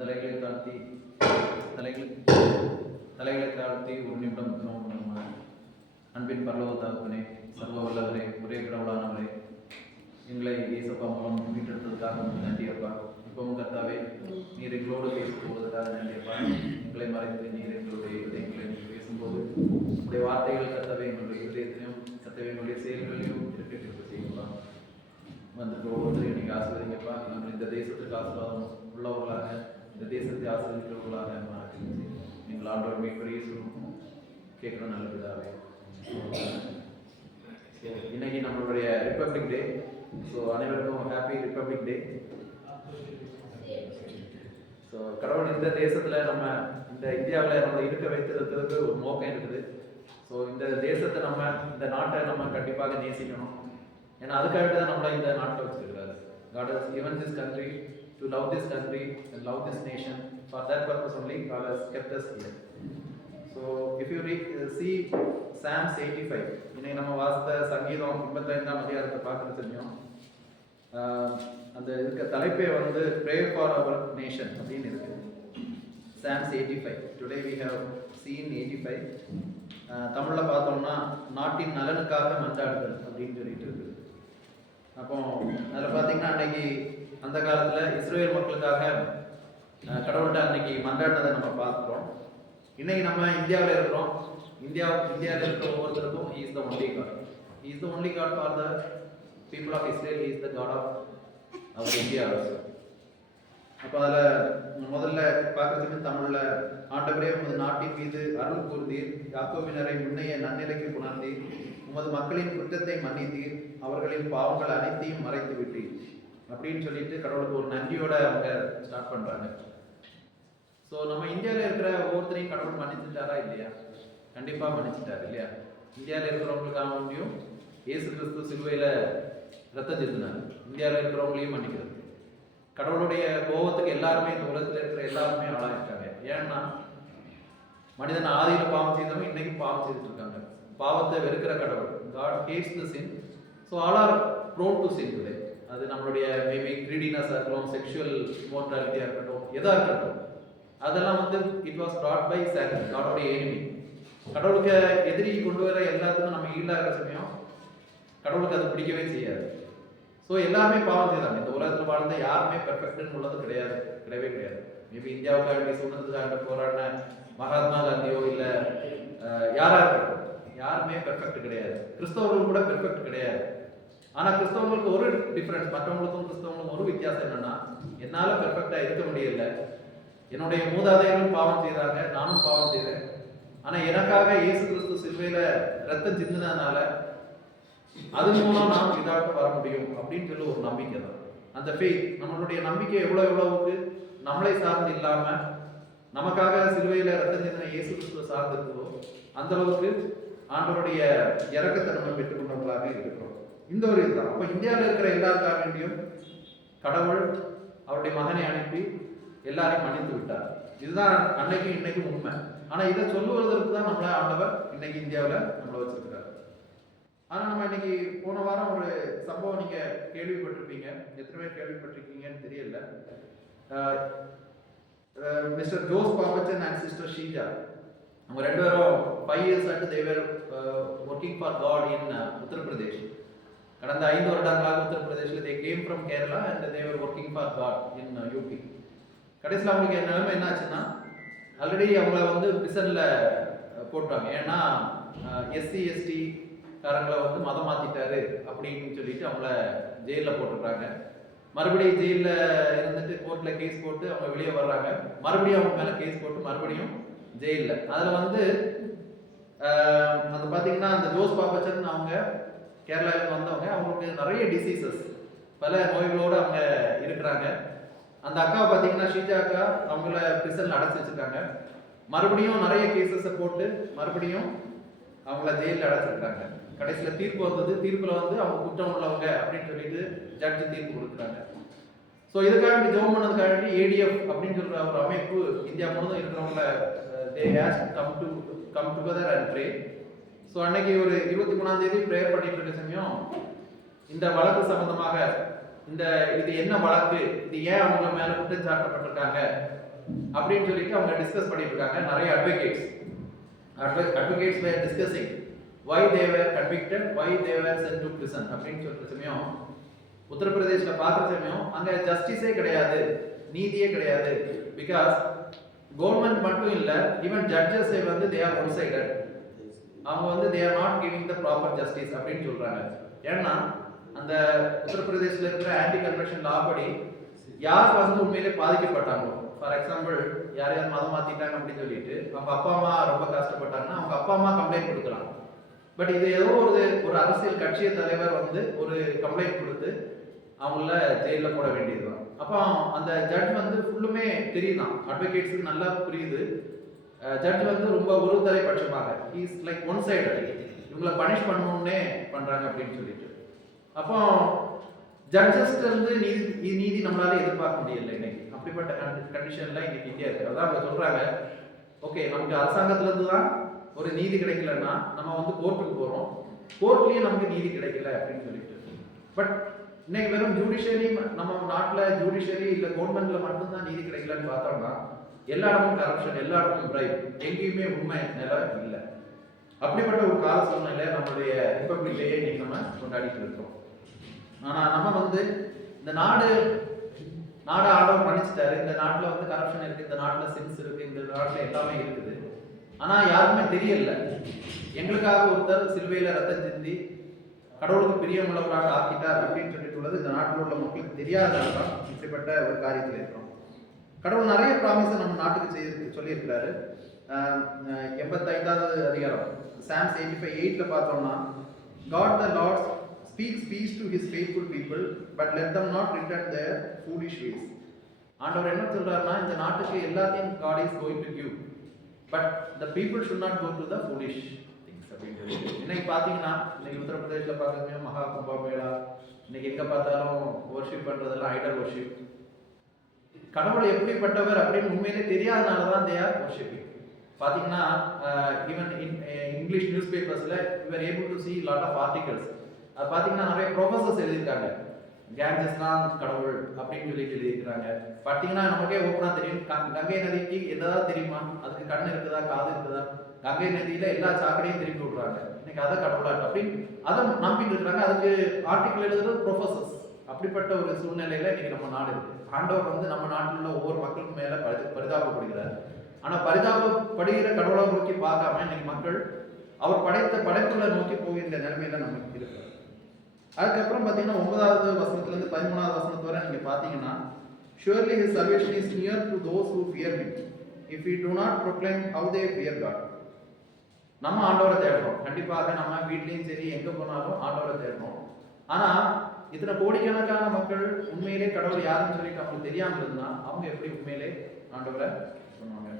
தலைகளை தாழ்த்தி தலைகளை தாழ்த்தி ஒரு நிமிடம் ஜெபம் பண்ணுமா. அன்பின் பரலோக தகப்பனே, சர்வ வல்லவரே, ஒரே கடவுளானவரே, எங்களை இயேசப்பா மூலம் மீட்டெடுத்ததுக்காக நன்றி அப்பா. இப்பவும் கர்த்தாவே, நீர் எங்களோடு பேச போவதற்காக நன்றி அப்பா. எங்களை மறைத்து நீர் எங்களுடைய இதயங்களை நீர் பேசும்போது உங்களுடைய வார்த்தைகள் கர்த்தாவே எங்களுடைய இதயத்திலையும் கர்த்தாவே எங்களுடைய செயல்களையும் இருக்க செய்யலாம். வந்து ஒவ்வொருத்தரையும் நீங்கள் ஆசீர்வதிங்கப்பா. நாங்கள் இந்த தேசத்துக்கு ஆசீர்வாதம் உள்ளவர்களாக, இந்த தேசத்தை ஆசீர்வதிக்கிறவர்களாக மாற்றி நீங்கள் ஆண்டோர் மீட்பரிய சொல்லுவோம் கேட்கணும். நல்ல பிதாவே, இன்னைக்கு நம்மளுடைய ரிப்பப்ளிக் டே. ஸோ அனைவருக்கும் ஹாப்பி ரிப்பப்ளிக் டே. ஸோ கடவுள் இந்த தேசத்தில் நம்ம இந்த இந்தியாவில் நம்ம இருக்க வைத்திருக்கிறதுக்கு ஒரு நோக்கம் இருக்குது. ஸோ இந்த தேசத்தை நம்ம, இந்த நாட்டை நம்ம கண்டிப்பாக நேசிக்கணும். ஏன்னா அதுக்காக தான் நம்மளை இந்த நாட்டில் வச்சிருக்கிறாரு. God has given this country to love this country and love this nation. For that purpose only God has kept us here. So if you see Psalms 85, இன்னைக்கு நம்ம வாசித்த சங்கீதம் 85ஆம் அதிகாரத்தை பார்க்கறது தெரியும். அந்த இருக்க தலைப்பே வந்து Pray for our nation அப்படின்னு இருக்கு. Psalms 85. Today we have seen 85. தமிழில் பார்த்தோம்னா நாட்டின் நலனுக்காக மன்றாடுதல் அப்படின்னு சொல்லிட்டு இருக்கு. அப்போ அதில் பார்த்தீங்கன்னா அன்னைக்கு அந்த காலத்தில் இஸ்ரேல் மக்களுக்காக கடவுள்கிட்ட அன்னைக்கு மன்றாடினதை நம்ம பார்க்குறோம். இன்னைக்கு நம்ம இந்தியாவில் இருக்கிறோம். இந்தியாவில் இருக்கிற ஒவ்வொருத்தருக்கும் He is the only God. He is the only God for the people of Israel. He is the God of our India also. அப்போ அதில் முதல்ல பார்க்கறதுக்கு தமிழில் ஆண்டவரே உமது நாட்டின் மீது அருள் கூர்ந்தீர், யாக்கோபினரை முன்னைய நன்னிலைக்கு புணர்ந்தீர், உமது மக்களின் குற்றத்தை மன்னித்தீர், அவர்களின் பாவங்கள் அனைத்தையும் மறைத்து விட்டீர் அப்படின்னு சொல்லிட்டு கடவுளுக்கு ஒரு நன்றியோட அவங்க ஸ்டார்ட் பண்ணுறாங்க. ஸோ நம்ம இந்தியாவில் இருக்கிற ஒவ்வொருத்தரையும் கடவுள் மன்னிச்சுட்டாரா இல்லையா? கண்டிப்பாக மன்னிச்சுட்டாரு இல்லையா? இந்தியாவில் இருக்கிறவங்களுக்காக வேண்டியும் இயேசு கிறிஸ்து சிலுவையில் ரத்தம் சிந்தினார். இந்தியாவில் இருக்கிறவங்களையும் மன்னிக்கிறது. கடவுளுடைய கோபத்துக்கு எல்லாருமே, இந்த உலகத்தில் இருக்கிற எல்லாருமே ஆளாயிருக்காங்க. ஏன்னா மனிதன் ஆதியில் பாவம் செய்தவங்க இன்னைக்கு பாவம் செய்துட்டு இருக்காங்க. பாவத்தை வெறுக்கிற கடவுள், God hates the sin. So all are prone to sin today. அது நம்மளுடைய மேபி கிரீடினஸாக இருக்கட்டும், செக்ஷுவல் மோர்டாலிட்டியாக இருக்கட்டும், எதாக இருக்கட்டும், அதெல்லாம் வந்து it was brought by Satan, கடவுளுடைய எனிமி. கடவுளுக்கு எதிரி கொண்டு வர எல்லாத்துக்கும் நம்ம ஈடாகிற சமயம் கடவுளுக்கு அது பிடிக்கவே செய்யாது. ஸோ எல்லாருமே பாவம் செய்தாங்க. இந்த உலகத்தில் வாழ்ந்த யாருமே பெர்ஃபெக்ட்னு உள்ளது கிடையாது, கிடையவே கிடையாது. மேபி இந்தியாவுக்காக சுதந்திரத்துக்காக போராடின மகாத்மா காந்தியோ இல்லை யாராக இருக்கட்டும், யாருமே பெர்ஃபெக்ட் கிடையாது. கிறிஸ்தவர்கள் கூட பெர்ஃபெக்ட் கிடையாது. ஆனால் கிறிஸ்தவங்களுக்கு ஒரு டிஃப்ரென்ஸ், மற்றவங்களுக்கும் கிறிஸ்தவங்களுக்கும் ஒரு வித்தியாசம் என்னன்னா, என்னால் பெர்ஃபெக்டாக இருக்க முடியல, என்னுடைய மூதாதையர்களும் பாவம் செய்தாங்க, நானும் பாவம் செய்தேன். ஆனால் எனக்காக இயேசு கிறிஸ்து சிலுவையில் ரத்தம் சிந்தினதுனால அது மூலம் நாம் இதாக வர முடியும் அப்படின்னு சொல்லி ஒரு நம்பிக்கை தான். அந்த ஃபெய்த், நம்மளுடைய நம்பிக்கை எவ்வளவுக்கு நம்மளை சார்ந்து இல்லாம நமக்காக சிலுவையில ரத்தம் சிந்தின இயேசு கிறிஸ்துவ சார்ந்து இருக்கிறோ அந்த அளவுக்கு ஆண்டவருடைய இரக்கத்தை நம்ம பெற்றுக்கொண்டவர்களாக இருக்கிறோம். இந்த ஒரு இதுதான். அப்போ இந்தியாவில் இருக்கிற எல்லாருக்காக வேண்டியும் கடவுள் அவருடைய மகனை அனுப்பி எல்லாரையும் மன்னித்து விட்டார். இதுதான் அன்னைக்கும் இன்னைக்கும் உண்மை. ஆனா இதை சொல்லுவதற்கு தான் நம்மள ஆண்டவர் இன்னைக்கு இந்தியாவில் நம்மளை வச்சிருக்கிறார். ஆனால் நம்ம இன்னைக்கு போன வாரம் ஒரு சம்பவம் நீங்கள் கேள்விப்பட்டிருப்பீங்க. எத்தனை பேர் கேள்விப்பட்டிருக்கீங்கன்னு தெரியல. Mister Jose Pappachan and sister Sheeja, அவங்க ரெண்டு பேரும் 5 years ஆட்டு they're working for God in Uttar Pradesh. கடந்த 5 வருடங்களாக உத்தரப்பிரதேஷில் they came from Kerala and they're working for God in UP. கடைசியில் அவங்களுக்கு நிலைமை என்ன ஆச்சுன்னா, ஆல்ரெடி அவங்கள வந்து பிரிசனில் போட்டாங்க. ஏன்னா எஸ்சி எஸ்டி காரங்களை வந்து மதம் மாற்றிட்டாரு அப்படின்னு சொல்லிட்டு அவங்கள ஜெயிலில் போட்டுருக்காங்க. மறுபடியும் ஜெயிலில் இருந்துட்டு கோர்ட்டில் கேஸ் போட்டு அவங்க வெளியே வர்றாங்க. மறுபடியும் அவங்க மேலே கேஸ் போட்டு மறுபடியும் ஜெயிலில். அதில் வந்து அது பார்த்தீங்கன்னா அந்த ஜோஸ் பாபச்சன் அவங்க கேரளாவுக்கு வந்தவங்க. அவங்களுக்கு நிறைய டிசீசஸ், பல நோய்களோடு அவங்க இருக்கிறாங்க. அந்த அக்காவை பார்த்தீங்கன்னா ஷீஜா அக்கா, அவங்கள பிரிசனில் அடைச்சி வச்சுருக்காங்க. மறுபடியும் நிறைய கேசஸை போட்டு மறுபடியும் அவங்கள ஜெயிலில் அடைச்சிருக்காங்க. கடைசியில் தீர்ப்பு வந்தது. தீர்ப்பில் வந்து அவங்க குற்றம் உள்ளவங்க அப்படின்னு சொல்லிட்டு ஜட்ஜி தீர்ப்பு கொடுக்குறாங்க. ஸோ இதுக்காண்டி ஜெபம் பண்ணதுக்காண்டி ஏடிஎஃப் அப்படின்னு சொல்கிற ஒரு அமைப்பு இந்தியா முழுவதும் இருக்கிறவங்கள தே has come together and pray. So அன்னைக்கு ஒரு 23ஆம் தேதி ப்ரேயர் பண்ணிட்டு இருக்க சமயம் இந்த வழக்கு சம்பந்தமாக இந்த இது என்ன வழக்கு, இது ஏன் அவங்க மேல குற்றம் சாட்டப்பட்டிருக்காங்க அப்படின்னு சொல்லிட்டு அவங்க டிஸ்கஸ் பண்ணிட்டு இருக்காங்க. நிறைய advocates were discussing why they were convicted, why they were sent to prison அப்படின்னு சொல்ற சமயம் உத்தரப்பிரதேஷ்ல பார்க்குற சமயம் அங்க ஜஸ்டிஸே கிடையாது, நீதியே கிடையாது. பிகாஸ் கவர்மெண்ட் மட்டும் இல்ல, ஈவன் ஜட்ஜஸ் வந்து தே ஆர் ஒன் சைடட். அவங்க வந்து they are not giving the proper justice அப்படின்னு சொல்றாங்க. ஏன்னா அந்த உத்தரப்பிரதேஷ்ல இருக்கிற ஆன்டி கன்வென்ஷன் லா படி யார் வந்து உண்மையிலே பாதிக்கப்பட்டாங்களோ, ஃபார் எக்ஸாம்பிள் யாரையாவது மதம் மாத்திட்டாங்க அப்படின்னு சொல்லிட்டு அவங்க அப்பா அம்மா ரொம்ப கஷ்டப்பட்டாங்கன்னா அவங்க அப்பா அம்மா கம்ப்ளைண்ட் கொடுக்கலாம். பட் இது ஏதோ ஒரு அரசியல் கட்சிய தலைவர் வந்து ஒரு கம்ப்ளைண்ட் கொடுத்து அவங்கள ஜெயிலில் போட வேண்டியதுதான். அப்போ அந்த ஜட்ஜ் வந்து ஃபுல்லுமே தெரியுதான், அட்வொகேட்ஸுக்கு நல்லா புரியுது. ஜட்ஜ் வந்து ரொம்ப ஒரு தலைப்பட்சமாக இஸ் லைக் ஒன் சைடு, இவங்களை பனிஷ் பண்ணணும்னே பண்றாங்க அப்படின்னு சொல்லிட்டு. அப்போ ஜட்ஜஸ்ல இருந்து நீதி நம்மளால எதிர்பார்க்க முடியல இன்னைக்கு. அப்படிப்பட்ட கண்டிஷன்ல இன்னைக்கு இந்தியா இருக்கு. அதான் அவங்க சொல்றாங்க, ஓகே நமக்கு அரசாங்கத்துல இருந்து தான் ஒரு நீதி கிடைக்கலன்னா நம்ம வந்து கோர்ட்டுக்கு போறோம், கோர்ட்லயே நமக்கு நீதி கிடைக்கல அப்படின்னு சொல்லிட்டு. பட் இன்னைக்கு வெறும் ஜுடிஷியரி, நம்ம நாட்டில் ஜுடிஷியரி இல்லை கவர்மெண்ட்ல மட்டும்தான் நீதி கிடைக்கலன்னு பார்த்தோம்னா எல்லா இடமும் கரப்ஷன், எல்லா இடமும் பிரைப், எங்கேயுமே உண்மை நிலை இல்லை. அப்படிப்பட்ட ஒரு கால சூழ்நிலை நம்மளுடைய ரிப்பப்ளிக்லேயே இன்னைக்கு நம்ம கொண்டாடிட்டு இருக்கோம். ஆனா நம்ம வந்து இந்த நாடு ஆர்டர் பண்ணிச்சிட்டாரு, இந்த நாட்டில் வந்து கரப்ஷன் இருக்கு, இந்த நாட்டில் சென்ஸ் இருக்கு, இந்த நாட்டில் எல்லாமே இருக்குது. ஆனா யாருமே தெரியல. எங்களுக்காக ஒருத்தர் சிலுவையில ரத்தம் சிந்தி கடவுளுக்கு பிரியமுள்ளவராக ஆக்கிட்டார் அப்படின்னு சொல்லிட்டு உள்ளது இந்த நாட்டில் உள்ள மக்களுக்கு தெரியாதனால தான் இப்படிப்பட்ட ஒரு காரியத்தில் இருக்கிறோம். கடவுள் நிறைய ப்ராமிஸை நம்ம நாட்டுக்கு சொல்லியிருக்கிறாரு. 85வது அதிகாரம் Psalms 85:8 பார்த்தோம்னா, God the Lord speaks peace to his faithful people, but let them not return their foolish ways. ஆண்டவர் என்ன சொல்றாருன்னா, இந்த நாட்டுக்கு எல்லாத்தையும் God is going to give, but the people should not go to the foolish things அப்படின்றது. இன்னைக்கு பார்த்தீங்கன்னா இன்னைக்கு உத்தரப்பிரதேசில் பார்க்கறதுமே மகா கும்பமேளா, இன்னைக்கு எங்க பார்த்தாலும் வர்ஷிப் பண்றதெல்லாம் ஐடல் வர்ஷிப். கடவுள் எப்படிப்பட்டவர் அப்படின்னு உண்மையிலே தெரியாதனால தான் தே ஆர் வர்ஷிப்பிங். பார்த்தீங்கன்னா ஈவன் இங்கிலீஷ் நியூஸ் பேப்பர்ஸ்ல you are able to see lot of articles. அது பார்த்தீங்கன்னா நிறைய ப்ரொஃபசர்ஸ் எழுதியிருக்காங்க, கேஞ்சஸ்லாம் கடவுள் அப்படின்னு சொல்லி எழுதியிருக்கிறாங்க. பார்த்தீங்கன்னா நமக்கே ஓப்பனா தெரியும், கங்கை நதிக்கு எதாவது தெரியுமா, அதுக்கு கண் இருக்குதா, காது இருக்குதா? கங்கை நதியில எல்லா சாக்கடையும் திருப்பி விடுறாங்க. இன்னைக்கு அதை கடவுளா அப்படின்னு அதை நம்பிட்டு இருக்கிறாங்க. அதுக்கு ஆர்டிக்கல் எழுதுறது ப்ரொஃபசர்ஸ். அப்படிப்பட்ட ஒரு சூழ்நிலையில இன்னைக்கு நம்ம நாடு இருக்கு. ஆண்டவர் வந்து நம்ம நாட்டில் உள்ள ஒவ்வொரு மக்களுக்கு மேல பரிதாபப்படுகிறார். ஆனா பரிதாபப்படுகிற கடவுளை நோக்கி பார்க்காம இன்னைக்கு மக்கள் அவர் படைத்த படைப்புகளை நோக்கி போகின்ற நிலைமையில நமக்கு இருக்கு. அதுக்கப்புறம் பார்த்தீங்கன்னா 9வது வசனத்திலிருந்து 13வது வசனத்து வரை நீங்க பார்த்தீங்கன்னா, surely his salvation is near to those who fear him, if we do not proclaim how they fear God. நம்ம ஆண்டவரை தேடுறோம், கண்டிப்பாக நம்ம வீட்லயும் சரி எங்க போனாலும் ஆண்டவரை தேடுறோம். ஆனா இத்தனை கோடிக்கணக்கான மக்கள் உண்மையிலே கடவுள் யாருன்னு சொல்லிட்டு அவங்களுக்கு தெரியாம இருந்தா அவங்க எப்படி உண்மையிலே ஆண்டவரை சொன்னாங்க?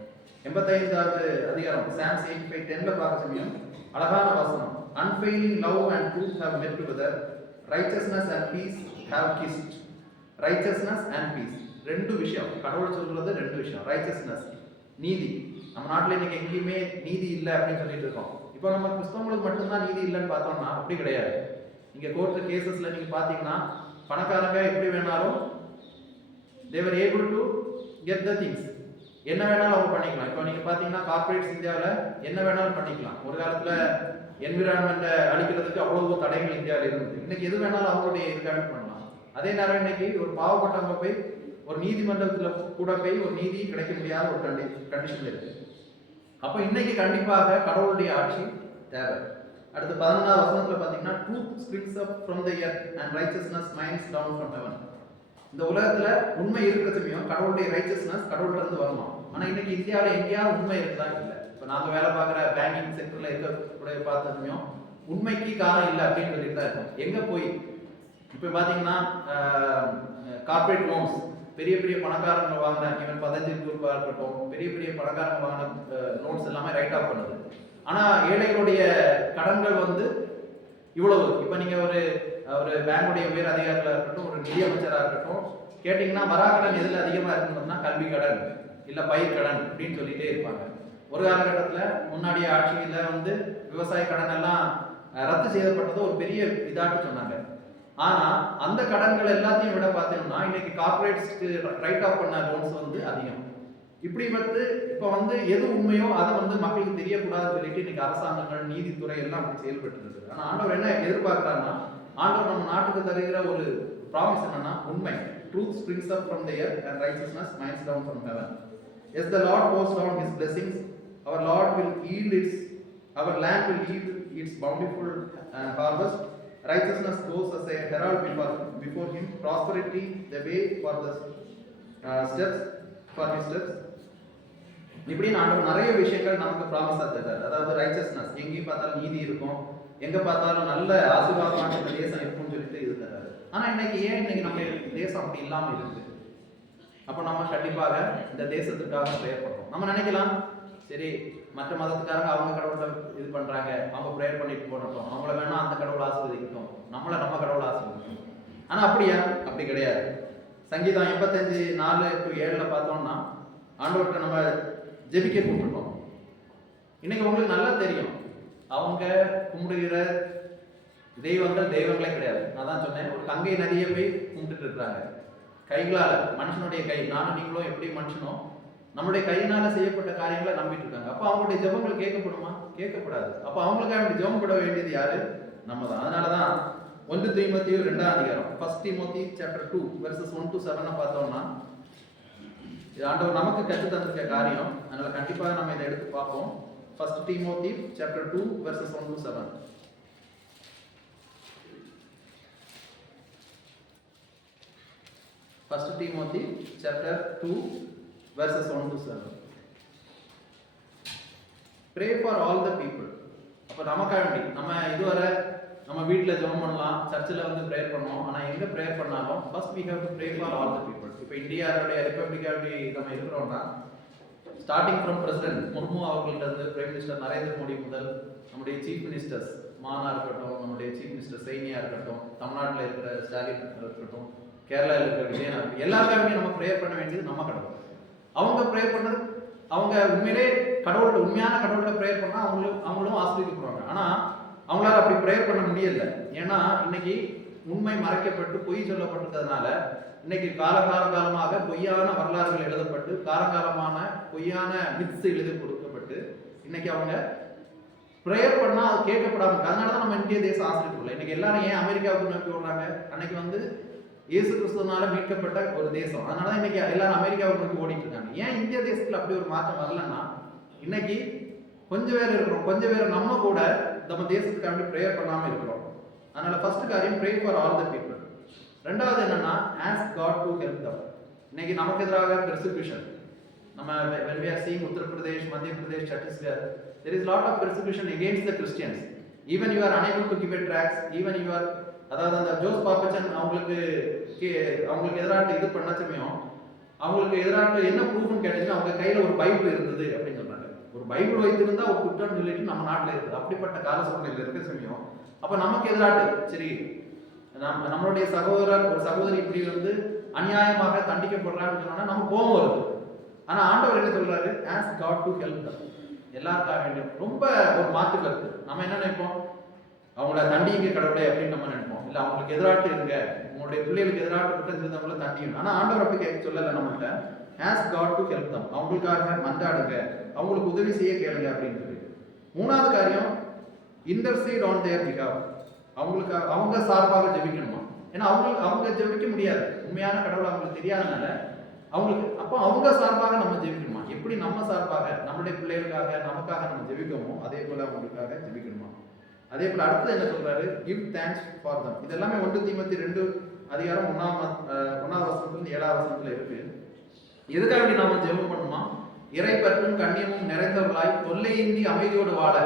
85வது அதிகாரம் Psalms 85:10 பார்க்க சமயம் அழகான வசனம், unfailing love and truth have met together, righteousness and peace have kissed. righteousness and peace ரெண்டு விஷயம் கடவுள் சொல்றது, ரெண்டு விஷயம். righteousness நீதி. நம்ம நாட்டில் இன்னைக்கு எங்கேயுமே நீதி இல்லை அப்படின்னு சொல்லிட்டு இருக்கோம். இப்போ நம்ம கிறிஸ்தவங்களுக்கு மட்டும்தான் நீதி இல்லைன்னு பார்த்தோம்னா அப்படி கிடையாது. இங்க கோர்ட் கேசஸ்ல நீங்க பாத்தீங்கன்னா பணக்காரங்க எப்படி வேணாலும் they were able to get the things, என்ன வேணாலும் அவங்க பண்ணிக்கலாம். இப்போ நீங்க பாத்தீங்கன்னா கார்ப்பரேட்ஸ் இந்தியாவில் என்ன வேணாலும் பண்ணிக்கலாம். ஒரு காலத்துல என்விரான்மெண்ட்டை அழிக்கிறதுக்கு அவ்வளவு தடைகள் இந்தியாவில் இருந்தது. இன்னைக்கு எது வேணாலும் அவங்களுடைய இதுக்காக பண்ணலாம். அதே நேரம் இன்னைக்கு ஒரு பாவப்பட்டவங்க போய் ஒரு நீதிமன்றத்துல கூட போய் ஒரு நீதி கிடைக்க முடியாத ஒரு கண்டிஷன் இருக்கு. அப்போ இன்னைக்கு கண்டிப்பாக கடவுளுடைய ஆட்சி தேவை. அடுத்து 11வது வசனத்துல பாத்தீங்கன்னா, truth springs up from the earth and righteousness mines down from heaven. இந்த உலகத்துல உண்மை இருக்கிற சமயம் கடவுளுடைய ரைச்சஸ்னஸ் கடவுள்கிட்ட இருந்து வருமா? ஆனா இன்னைக்கு இந்தியாவில் எங்கேயாவது உண்மை இருக்குதா? இல்லை. இப்போ நாங்கள் வேலை பார்க்குற பேங்கிங் செக்டர்ல இருக்கக்கூடிய பார்த்த சமயம் உண்மைக்கு காரணம் இல்லை அப்படின்னு சொல்லிட்டு தான் இருக்கும். எங்க போய் இப்போ பாத்தீங்கன்னா கார்பரேட் லோன்ஸ் பெரிய பெரிய பணக்காரங்க வாங்கின, ஈவன் 15 ரூபாய் இருக்கட்டும், பெரிய பெரிய பணக்காரங்க வாங்கின லோன்ஸ் எல்லாமே ரைட் ஆஃப் பண்ணுது. ஆனா ஏழைகளுடைய கடன்கள் வந்து இவ்வளவு. இப்ப நீங்க ஒரு பேங்குடைய உயர் அதிகாரிகளா இருக்கட்டும், ஒரு நிதி அமைச்சராக இருக்கட்டும் கேட்டீங்கன்னா வராக்கடன் எதுல அதிகமா இருக்கணும்னா கல்வி கடன் இல்ல பயிர் கடன் அப்படின்னு சொல்லிட்டே இருப்பாங்க. ஒரு காலகட்டத்துல முன்னாடிய ஆட்சியில வந்து விவசாய கடன் எல்லாம் ரத்து செய்யப்பட்டது ஒரு பெரிய இதாட்டு சொன்னாங்க. ஆனா அந்த கடன்கள் எல்லாத்தையும் விட பார்த்தீங்கன்னா இன்னைக்கு கார்பரேட்ஸ்க்கு ரைட் ஆஃப் பண்ண லோன்ஸ் வந்து அதிகம். இப்படி வந்து இப்ப வந்து எது உண்மையோ அதை வந்து மக்களுக்கு தெரியக்கூடாதுன்னு சொல்லிட்டு இன்னைக்கு அரசாங்கங்கள் நீதித்துறை எல்லாம் அப்படி செயல்பட்டு இருக்குது. ஆனா ஆண்டவர் என்ன எதிர்பார்க்கிறாருன்னா, ஆண்டவர் நம்ம நாட்டுக்கு தருகிற ஒரு ப்ராமிஸ் என்னன்னா உண்மை. Truth springs up from the earth and righteousness miles down from heaven. As the Lord pours down his blessings, our Lord will yield our land will yield its bountiful harvest. Righteousness goes as a herald before him. Prosperity the way for his steps. இப்படி ஆண்டவர் நிறைய விஷயங்கள் நமக்கு ப்ராமிஸா தருவார். அதாவது righteousness, எங்கேயும் பார்த்தாலும் நீதி இருக்கும், எங்க பார்த்தாலும் நல்ல ஆசீர்வாதமான இந்த தேசம் இருக்கும்னு சொல்லிட்டு இது தராரு. ஆனா இன்னைக்கு இன்னைக்கு நம்ம தேசம் அப்படி இல்லாம இருக்கு. அப்ப நம்ம கண்டிப்பாக இந்த தேசத்துக்காக ப்ரேயர் பண்றோம். நம்ம நினைக்கலாம், சரி மற்ற மதத்துக்காரங்க அவங்க கடவுளை இது பண்றாங்க, அவங்க ப்ரேயர் பண்ணிட்டு போனட்டும், அவங்கள வேணா அந்த கடவுளை ஆசீர்வதிக்கட்டும், நம்ம கடவுளை ஆசீர்வதிக்கட்டும். ஆனா அப்படியா? அப்படி கிடையாது. சங்கீதம் 85:4-7 பார்த்தோம்னா ஆண்டவர்கிட்ட நம்ம ஜெபிக்க கூப்பிட்டுருக்கோம். இன்னைக்கு உங்களுக்கு நல்லா தெரியும், அவங்க கும்பிடுகிற தெய்வங்களே கிடையாது. நான் தான் சொன்னேன், ஒரு கங்கை நதியை போய் கும்பிட்டுட்டு இருக்கிறாங்க கைகளால. மனுஷனுடைய கை, நானும் நீங்களும் எப்படி மனுஷனோ நம்முடைய கையினால செய்யப்பட்ட காரியங்களை நம்பிட்டு இருக்காங்க. அப்ப அவங்களுடைய ஜெபங்கள் கேட்கப்படுமா? கேட்கப்படாது. அப்ப அவங்களுக்காக அப்படி ஜெபம் பட வேண்டியது யாரு? நம்ம தான். அதனாலதான் 1 தீமோத்தேயு 2 1 Timothy chapter 2 verses 1-7 பார்த்தோம்னா இது ஆண்டவர் நமக்கு கற்று தந்திருக்க காரியம். அதனால கண்டிப்பாக நம்ம இதை எடுத்து பார்ப்போம். 1 Timothy chapter 2 verses 1-7. 1 Timothy chapter 2 verses 1-7. Pray for all the people. அப்ப நமக்காக வேண்டி நம்ம இதுவரை நம்ம வீட்டில் ஜெபம் பண்ணலாம், சர்ச்சில் வந்து ப்ரேயர் பண்ணுவோம். ஆனால் எங்கே ப்ரேயர் பண்ணாலும் first we have to pray for all the people. இப்போ இந்தியாவுடைய ரிப்பப்ளிக் அப்படி நம்ம இருக்கிறோம்னா, ஸ்டார்டிங் ஃப்ரம் பிரசிடென்ட் முர்மு அவர்கள்ட்ட இருந்து பிரைம் மினிஸ்டர் நரேந்திர மோடி முதல் நம்முடைய சீஃப் மினிஸ்டர்ஸ் மானா இருக்கட்டும், நம்முடைய சீஃப் மினிஸ்டர் சைனியா இருக்கட்டும், தமிழ்நாட்டில் இருக்கிற ஸ்டாலின் இருக்கட்டும், கேரளாவில் இருக்கிற விஜயநாத், எல்லாருக்காக நம்ம ப்ரேயர் பண்ண வேண்டியது நம்ம கடவுள். அவங்க ப்ரேயர் பண்ணது, அவங்க உண்மையிலே கடவுள்கிட்ட உண்மையான கடவுள்கிட்ட ப்ரேயர் பண்ணால் அவங்களும் ஆசீர்வதிக்கப்படுவாங்க. ஆனால் அவங்களால அப்படி ப்ரேயர் பண்ண முடியல. ஏன்னா இன்னைக்கு உண்மை மறைக்கப்பட்டு பொய் சொல்லப்பட்டதுனால இன்னைக்கு காலகாலமாக பொய்யான வரலாறுகள் எழுதப்பட்டு காலகாலமான பொய்யான மித்ஸ் எழுதி கொடுக்கப்பட்டு இன்னைக்கு அவங்க ப்ரேயர் பண்ணா அது கேட்கப்படாம. அதனாலதான் நம்ம இந்திய தேசம் ஆசிரியப்படல. இன்னைக்கு எல்லாரும் ஏன் அமெரிக்காவுக்கு நோக்கி ஓடுறாங்க? அன்னைக்கு வந்து இயேசு கிறிஸ்துவனால மீட்கப்பட்ட ஒரு தேசம். அதனாலதான் இன்னைக்கு எல்லாரும் அமெரிக்காவுக்கு நோக்கி ஓடிட்டு இருக்காங்க. ஏன் இந்திய தேசத்துல அப்படி ஒரு மாற்றம் வரலன்னா, இன்னைக்கு கொஞ்சம் பேர் இருக்கிறோம், கொஞ்சம் பேர் நம்ம கூட நம்ம தேசத்துக்காண்டி ப்ரேயர் பண்ணாம இருக்கிறோம். அதனால ஃபர்ஸ்ட் காரியம் pray for all the people. ரெண்டாவது என்னன்னா ask God to help them. இன்னைக்கு நமக்கு எதிராக பெர்சிக்யூஷன், நம்ம when we are seeing Uttar Pradesh, மத்திய Pradesh, Chhattisgarh, there is lot of persecution against the Christians. Even you are unable to give a tracts, even you are, அதாவது அந்த Jose Pappachan அவங்களுக்கு எதிராக இது பண்ண சமயம் அவங்களுக்கு எதிராக என்ன ப்ரூஃப்னு கேட்டீங்கன்னா அவங்க கையில ஒரு பைபிள் இருந்தது அப்படின்னு சொன்னாங்க. ஒரு பைபிள் வைத்திருந்தா ஒரு குற்றம்னு சொல்லிட்டு நம்ம நாட்டில் இருக்குது. அப்படிப்பட்ட கால சூழ்நிலையில் இருக்க சமயம் அப்ப நமக்கு எதிராக சரி நம்மளுடைய சகோதரர் ஒரு சகோதரி இப்படி வந்து அநியாயமாக தண்டிக்கப்படுறான்னு சொன்னா நம்ம கோபம் வருது. ஆனா ஆண்டவர் என்ன சொல்றாரு? ask God to help them. எல்லாருக்காக வேண்டியும் ரொம்ப ஒரு மாற்று கருத்து. நம்ம என்ன நினைப்போம்? அவங்கள தண்டிங்க கடவுளே அப்படின்னு நம்ம நினைப்போம். இல்ல அவங்களுக்கு எதிராட்டு இருங்க, உங்களுடைய பிள்ளைகளுக்கு எதிராட்டு குற்றம் செஞ்சவங்கள தண்டிக்கணும். ஆனா ஆண்டவர் அப்படி கேட்க சொல்லல நம்மகிட்ட. ask God to help them. அவங்களுக்காக மன்றாடுங்க, அவங்களுக்கு உதவி செய்ய கேளுங்க அப்படின்னு சொல்லி. மூணாவது காரியம் intercede on their behalf. அவங்களுக்கு அவங்க சார்பாக ஜெபிக்கணுமா? ஏன்னா அவங்க ஜெபிக்க முடியாது, உண்மையான கடவுள் அவங்களுக்கு தெரியாதனால அவங்களுக்கு. அப்போ அவங்க சார்பாக நம்ம ஜெபிக்கணுமா? எப்படி நம்ம சார்பாக நம்மளுடைய பிள்ளைகளுக்காக நமக்காக நம்ம ஜெபிக்கணுமோ அதே போல அவங்களுக்காக ஜெபிக்கணுமா? அதே போல அடுத்து என்ன சொல்றாரு? give thanks for them. இது எல்லாமே 1 தீமோத்தேயு 2:1-7 இருக்கு. எதுக்காக இப்படி நாம ஜெபம் பண்ணுமா? இறைப்பற்றும் கண்ணியமும் நிறைந்தவர்களாய் தொல்லையின்றி அமைதியோடு வாழ,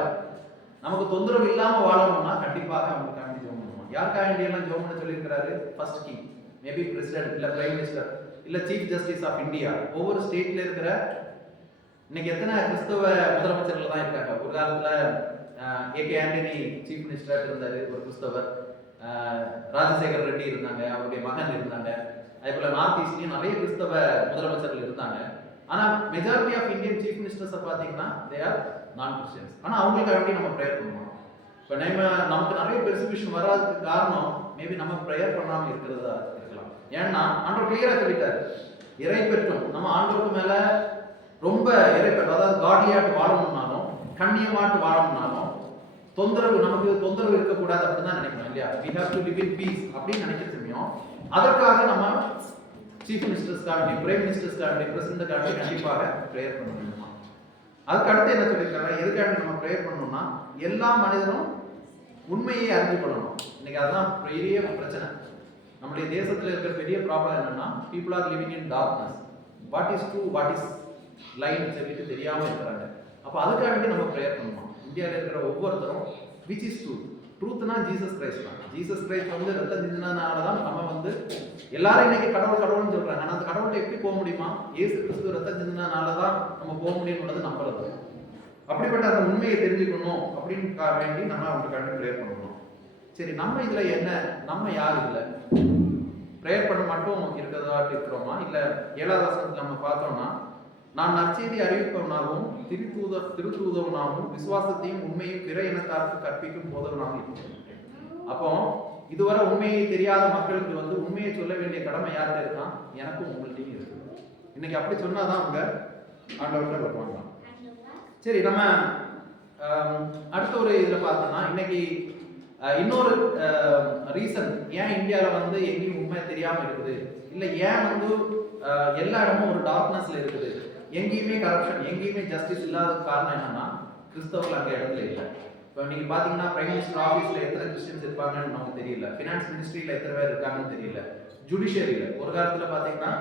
நமக்கு தொந்தரவு இல்லாம வாழணும்னா கண்டிப்பாக அவங்களுக்காக ஜெபம் பண்ணுமா? யாருக்காக வேண்டியெல்லாம் ஜெபம் பண்ண சொல்லியிருக்கிறாரு? ஃபர்ஸ்ட் கிங், மேபி பிரசிடென்ட், இல்ல பிரைம் மினிஸ்டர், இல்ல சீஃப் ஜஸ்டிஸ் ஆஃப் இந்தியா. ஒவ்வொரு ஸ்டேட்ல இருக்கிற இன்னைக்கு எத்தனை கிறிஸ்தவ முதலமைச்சர்கள் தான் இருக்காங்க. ஒரு காலத்துல ஏகே ஆண்டனி சீஃப் மினிஸ்டர் இருந்தாரு, ஒரு கிறிஸ்தவர். ராஜசேகர் ரெட்டி இருந்தாங்க, அவருடைய மகன் இருந்தாங்க. அதே போல நார்த் ஈஸ்ட்லயும் நிறைய கிறிஸ்தவ முதலமைச்சர்கள் இருந்தாங்க. ஆனா மெஜாரிட்டி ஆஃப் இந்தியன் சீஃப் மினிஸ்டர்ஸை பார்த்தீங்கன்னா தே ஆர் நான் கிறிஸ்டியன்ஸ். ஆனா அவங்களுக்காக வேண்டி நம்ம ப்ரேயர் பண்ணுவோம். இப்போ நமக்கு நிறைய பெர்சிக்யூஷன் வராதுக்கு காரணம் மேபி நம்ம ப்ரேயர் பண்ணாமல் இருக்கிறதா இருக்கலாம். ஏன்னா ஆண்டவர் கிளியராக சொல்லிட்டாரு, இறை பெற்றும் நம்ம ஆண்டவருக்கு மேலே ரொம்ப இறை பெற்றும், அதாவது காட்லியாட்டு வாழணும்னாலும் கண்ணியமாட்டு வாழணும்னாலும் நமக்கு தொந்தரவு இருக்கக்கூடாது அப்படின்னு தான் நினைக்கணும் இல்லையா? we have to live in peace அப்படின்னு நினைக்கிற சமயம் அதற்காக நம்ம சீஃப் மினிஸ்டர்ஸ்க்காக, பிரைம் மினிஸ்டர்ஸ்க்காக, பிரசிடண்ட்டுக்காக கண்டிப்பாக ப்ரேயர் பண்ணணுமா. அதுக்கு அடுத்து என்ன சொல்லியிருக்காங்க, எதுக்காக நம்ம ப்ரேயர் பண்ணணும்னா எல்லா மனிதனும் உண்மையை அறிந்து கொள்ளணும். இன்னைக்கு அதுதான் பெரிய பிரச்சனை. நம்முடைய தேசத்தில் இருக்கிற பெரிய ப்ராப்ளம் என்னன்னா, people are living in darkness. What is true, what is line சொல்லிட்டு தெரியாமல் இருக்கிறாங்க. அப்போ அதுக்காக நம்ம ப்ரேயர் பண்ணணும். இந்தியாவில் இருக்கிற ஒவ்வொருத்தரும் விச் இஸ் ட்ரூத், ட்ரூத்னா ஜீசஸ் கிரைஸ்ட் தான். ஜீசஸ் கிரைஸ்ட் வந்து ரத்தம் சிந்தினதுனால தான் நம்ம வந்து எல்லாரும் இன்னைக்கு கடவுள்னு சொல்றாங்க. ஆனால் அந்த கடவுள்கிட்ட எப்படி போக முடியுமா? இயேசு கிறிஸ்து ரத்தம் சிந்தினதுனால தான் நம்ம போக முடியும்னு நம்புறது. அப்படிப்பட்ட அந்த உண்மையை தெரிஞ்சுக்கணும் அப்படின்னு வேண்டி நம்ம அவங்களுக்காண்டி ப்ரேயர் பண்ணணும். சரி, நம்ம இதுல என்ன, நம்ம யார் இதுல ப்ரேயர் பண்ண மட்டும் இருக்கிறதாட்டு இருக்கிறோமா? இல்ல 7வது வசனத்துல நம்ம பார்த்தோம்னா, நான் நற்செய்தி அறிவிப்பவனாகவும் திருத்தூதவனாகவும் விசுவாசத்தையும் உண்மையும் பிற இனத்தாருக்கு கற்பிக்கும் போதவனாக இருக்கிறேன். அப்போ இதுவரை உண்மையை தெரியாத மக்களுக்கு வந்து உண்மையை சொல்ல வேண்டிய கடமை யார்கிட்ட இருக்கான்? எனக்கும் உங்கள்கிட்டையும் இருக்கு. இன்னைக்கு அப்படி சொன்னாதான் அவங்க ஆண்டவர்கிட்ட வருவாங்க. சரி, நம்ம அடுத்த ஒரு இதில் பார்த்தோம்னா, இன்னைக்கு இன்னொரு ரீசன் ஏன் இந்தியாவில் வந்து எங்கேயும் உண்மை தெரியாமல் இருக்குது, இல்லை ஏன் வந்து எல்லா இடமும் ஒரு டார்க்னஸ்ல இருக்குது, எங்கேயுமே கரப்ஷன், எங்கேயுமே ஜஸ்டிஸ் இல்லாத காரணம் என்னன்னா, கிறிஸ்தவர்கள் அங்கே இடத்துல இல்லை. இப்போ நீங்கள் பார்த்தீங்கன்னா பிரைம் மினிஸ்டர் ஆஃபீஸில் எத்தனை கிறிஸ்டியன்ஸ் இருப்பாங்கன்னு நமக்கு தெரியல. ஃபினான்ஸ் மினிஸ்ட்ரியில் எத்தனை பேர் இருக்காங்கன்னு தெரியல. ஜுடிஷியரியில் ஒரு காலத்தில் பார்த்தீங்கன்னா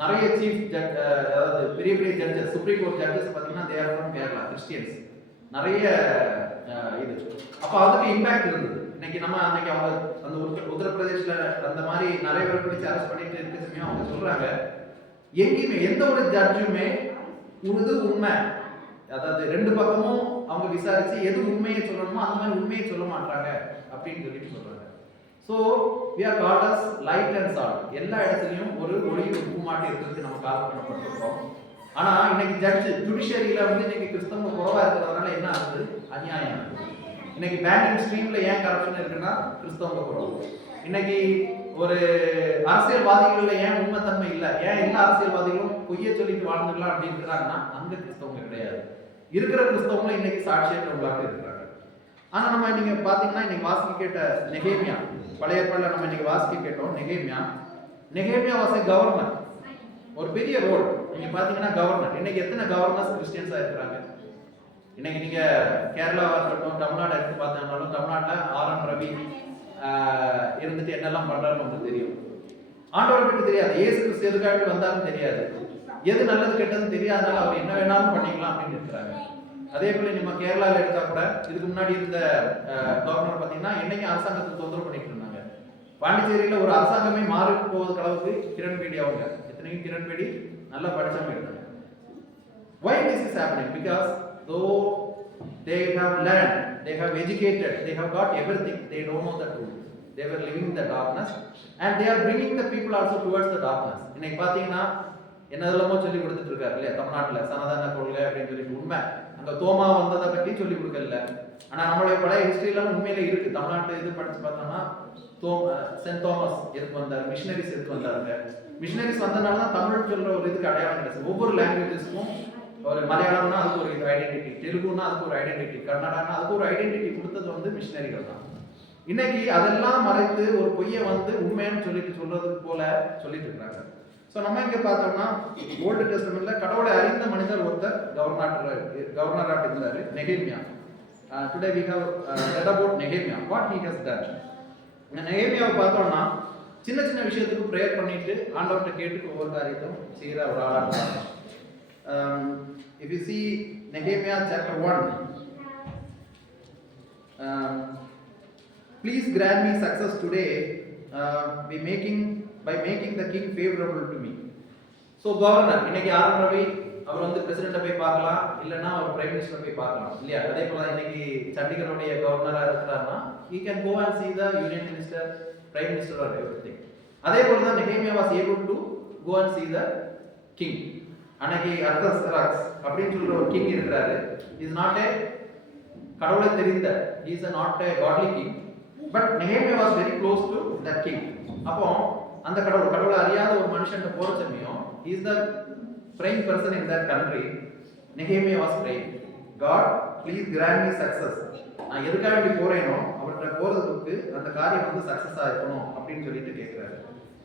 நிறைய சீஃப் ஜட்ஜ், அதாவது பெரிய பெரிய ஜட்ஜஸ், சுப்ரீம் கோர்ட் ஜட்ஜஸ் பார்த்தீங்கன்னா they are from Kerala Christians. நிறைய இது அப்போ அதுக்கு இம்பாக்ட் இருந்தது. இன்னைக்கு நம்ம அன்னைக்கு அவங்க அந்த உத்தரப்பிரதேசில் அந்த மாதிரி நிறைய பேர் பிடிச்சி அரெஸ்ட் பண்ணிட்டு இருக்க சமயம் அவங்க சொல்றாங்க, எங்கேயுமே எந்த ஒரு ஜட்ஜுமே உனது உண்மை, அதாவது ரெண்டு பக்கமும் அவங்க விசாரிச்சு எது உண்மையை சொல்லணுமோ அந்த மாதிரி உண்மையை சொல்ல மாட்டாங்க அப்படின்னு சொல்லிட்டு சொல்றாங்க. So we are called as light and salt. எல்லா இடத்துலையும் ஒரு ஒளி உப்பு மாட்டி இருக்கிறதுக்கு நம்ம கால் பண்ணப்பட்டிருக்கோம். ஆனா இன்னைக்கு ஜுடிஷியரியில வந்து இன்னைக்கு கிறிஸ்தவங்க குறைவா இருக்கிறதுனால என்ன ஆகுது? அநியாயம் இருக்குது. இன்னைக்கு பேங்கிங் ஸ்ட்ரீம்ல ஏன் கரப்ஷன் இருக்குன்னா கிறிஸ்தவங்க குறைவு. இன்னைக்கு ஒரு அரசியல்வாதிகள்ல ஏன் உண்மைத்தன்மை இல்லை, ஏன் எல்லா அரசியல்வாதிகளும் பொய்ய சொல்லிட்டு வாழ்ந்துக்கலாம் அப்படின்னு இருக்கிறாங்கன்னா அங்க கிறிஸ்தவங்க கிடையாது. இருக்கிற கிறிஸ்தவங்களும் இன்னைக்கு சாட்சியற்றவங்களாக இருக்கிறாங்க. ஆனா நம்ம நீங்க பாத்தீங்கன்னா இன்னைக்கு வாசிக்க கேட்ட நெகேமியா, பழைய ஏற்பாடுல நம்ம இன்னைக்கு வாசிக்க கேட்டோம் நெகேமியா வாஸ் எ கவர்னர், ஒரு பெரிய ரோல். நீங்க பாத்தீங்கன்னா கவர்னர், இன்னைக்கு எத்தனை கவர்னர்ஸ் கிறிஸ்டியன்ஸா இருக்கிறாங்க? இன்னைக்கு நீங்க கேரளாவா இருக்கட்டும், தமிழ்நாடு எடுத்து பார்த்தோம்னாலும் தமிழ்நாட்டில் ஆர்.என். ரவி இருந்துட்டு என்னெல்லாம் பண்றாருன்னு உங்களுக்கு தெரியும். ஆண்டவரை பற்றி தெரியாது, இயேசு கிறிஸ்து எதுக்காக வந்தாலும் தெரியாது, எது நல்லது கெட்டதுன்னு தெரியாதனால அவர் என்ன வேணாலும் பண்ணிக்கலாம் அப்படின்னு இருக்கிறாங்க. அதே போல நம்ம கேரளாவில் எடுத்தா கூட இதுக்கு முன்னாடி இருந்த கவர்னர் பார்த்தீங்கன்னா என்னைக்கும் அரசாங்கத்தை தொந்தரவு பண்ணிட்டு இருந்தாங்க. பாண்டிச்சேரியில் ஒரு அரசாங்கமே மாறி போவதுக்கு அளவுக்கு கிரண்பேடி அவங்க, எத்தனையும் கிரண்பேடி நல்லா படிச்சவங்க இருந்தாங்க. Why this is happening? Because though they have learned, they have educated, they have got everything, they don't know the truth. They were living in the darkness and they are bringing the people also towards the darkness. இன்னைக்கு பாத்தீங்கன்னா என்னதெல்லாமோ சொல்லி கொடுத்துட்டு இருக்காரு இல்லையா தமிழ்நாட்டில், சனாதன கொள்கை அப்படின்னு சொல்லிட்டு. உண்மை அங்க தோமா வந்ததை பற்றி சொல்லி கொடுக்கல. ஆனா நம்மளுடைய பழைய ஹிஸ்டரியில உண்மையில இருக்கு. தமிழ்நாட்டு இது படிச்சு பார்த்தோம்னா சென்ட் தாமஸ் எதுக்கு வந்தார், மிஷினரிஸ் எதுக்கு வந்தாருங்க. மிஷினரிஸ் வந்தனால தான் தமிழ் சொல்ற ஒரு இதுக்கு அடையாளம் கிடைச்சது. ஒவ்வொரு லாங்குவேஜஸ்க்கும் ஒரு மலையாளம்னா அதுக்கு ஒரு ஐடென்டிட்டி, தெலுங்குன்னா அதுக்கு ஒரு ஐடென்டிட்டி, கன்னடானா அதுக்கு ஒரு ஐடென்டிட்டி கொடுத்தது வந்து மிஷினரிகள் தான். இன்னைக்கு அதெல்லாம் மறைத்து ஒரு பொய்யை வந்து உண்மைன்னு சொல்லிட்டு சொல்றது போல சொல்லிட்டு இருக்காங்க. ஸோ நம்ம இங்கே பார்த்தோம்னா ஓல்டு டெஸ்டமெண்ட்ல கடவுளை அறிந்த மனிதர் ஒருத்தர் கவர்னராக இருந்தார், நெகேமியா. Today we have read about நெகேமியா, வாட் ஹி ஹஸ் டன். நெகேமியாவை பார்த்தோம்னா சின்ன சின்ன விஷயத்துக்கு ப்ரேயர் பண்ணிட்டு ஆண்டவர்கிட்ட கேட்டு ஒவ்வொரு காரியத்தையும் செய்கிற ஒரு ஆளாக. If you see Nehemiah chapter 1, please grant me success today by making the king favorable to me. So governor இன்னைக்கு ஆர்.என். ரவி அவர் வந்து பிரசிடென்ட்டை போய் பார்க்கலாம், இல்லைன்னா அவர் பிரைம் மினிஸ்டரை போய் பார்க்கலாம் இல்லையா? அதே போல இன்னைக்கு சண்டிகருடைய கவர்னராக இருக்கிறாருன்னா he can go and see the union minister, prime minister or everything. அதே போல தான் Nehemiah was able to go and see the king. அன்னைக்கு அர்த்தசராக்ஸ் அப்படின்னு சொல்ற ஒரு கிங் இருக்கிறாரு. இஸ் நாட் ஏ கடவுளை தெரிந்த, is not a godly king. But நெகேமியா was very close to the king. அப்போ அந்த கடவுளை அறியாத ஒரு மனுஷன் போற சமயம் is the prime person in that country. நெகேமியா was praying, God please grant me success. நான் எதுக்காக வேண்டி போறேனோ அவர்கிட்ட போறதுக்கு அந்த காரியம் வந்து சக்சஸ் ஆகணும் அப்படின்னு சொல்லிட்டு கேட்கிறாரு.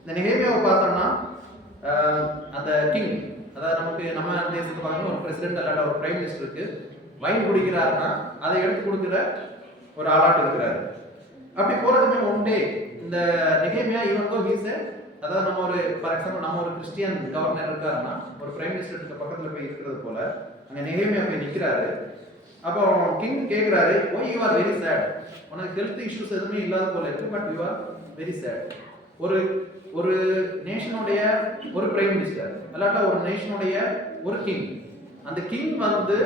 இந்த நெகேமியாவை பார்த்தோம்னா அந்த கிங், அதாவது நம்ம தேசத்துக்கு பார்க்கணும் ஒரு பிரசிடென்ட் அல்லாட்ட ஒரு பிரைம் மினிஸ்டருக்கு வைன் குடிக்கிறாருன்னா அதை எடுத்து கொடுக்குற ஒரு ஆளாட்டு இருக்கிறாரு. அப்படி போறதுமே ஒன் டே இந்த நெகேமியா இவங்கோ ஹீஸ், அதாவது நம்ம ஒரு ஃபார் எக்ஸாம்பிள் நம்ம ஒரு கிறிஸ்டியன் கவர்னர் இருக்காருன்னா ஒரு பிரைம் மினிஸ்டருக்கு பக்கத்துல போய் இருக்கிறது போல அங்க நெகேமியா போய் நிற்கிறாரு. அப்போ கிங் கேட்கிறாரு, Y you are very sad, உனக்கு ஹெல்த் இஷ்யூஸ் எதுவுமே இல்லாத போல இருக்கு, but you are very sad. ஒரு நேஷனுடைய ஒரு பிரைம் மினிஸ்டர் அல்லாட்டா ஒரு நேஷனுடைய ஒரு கிங், அந்த கிங் வந்து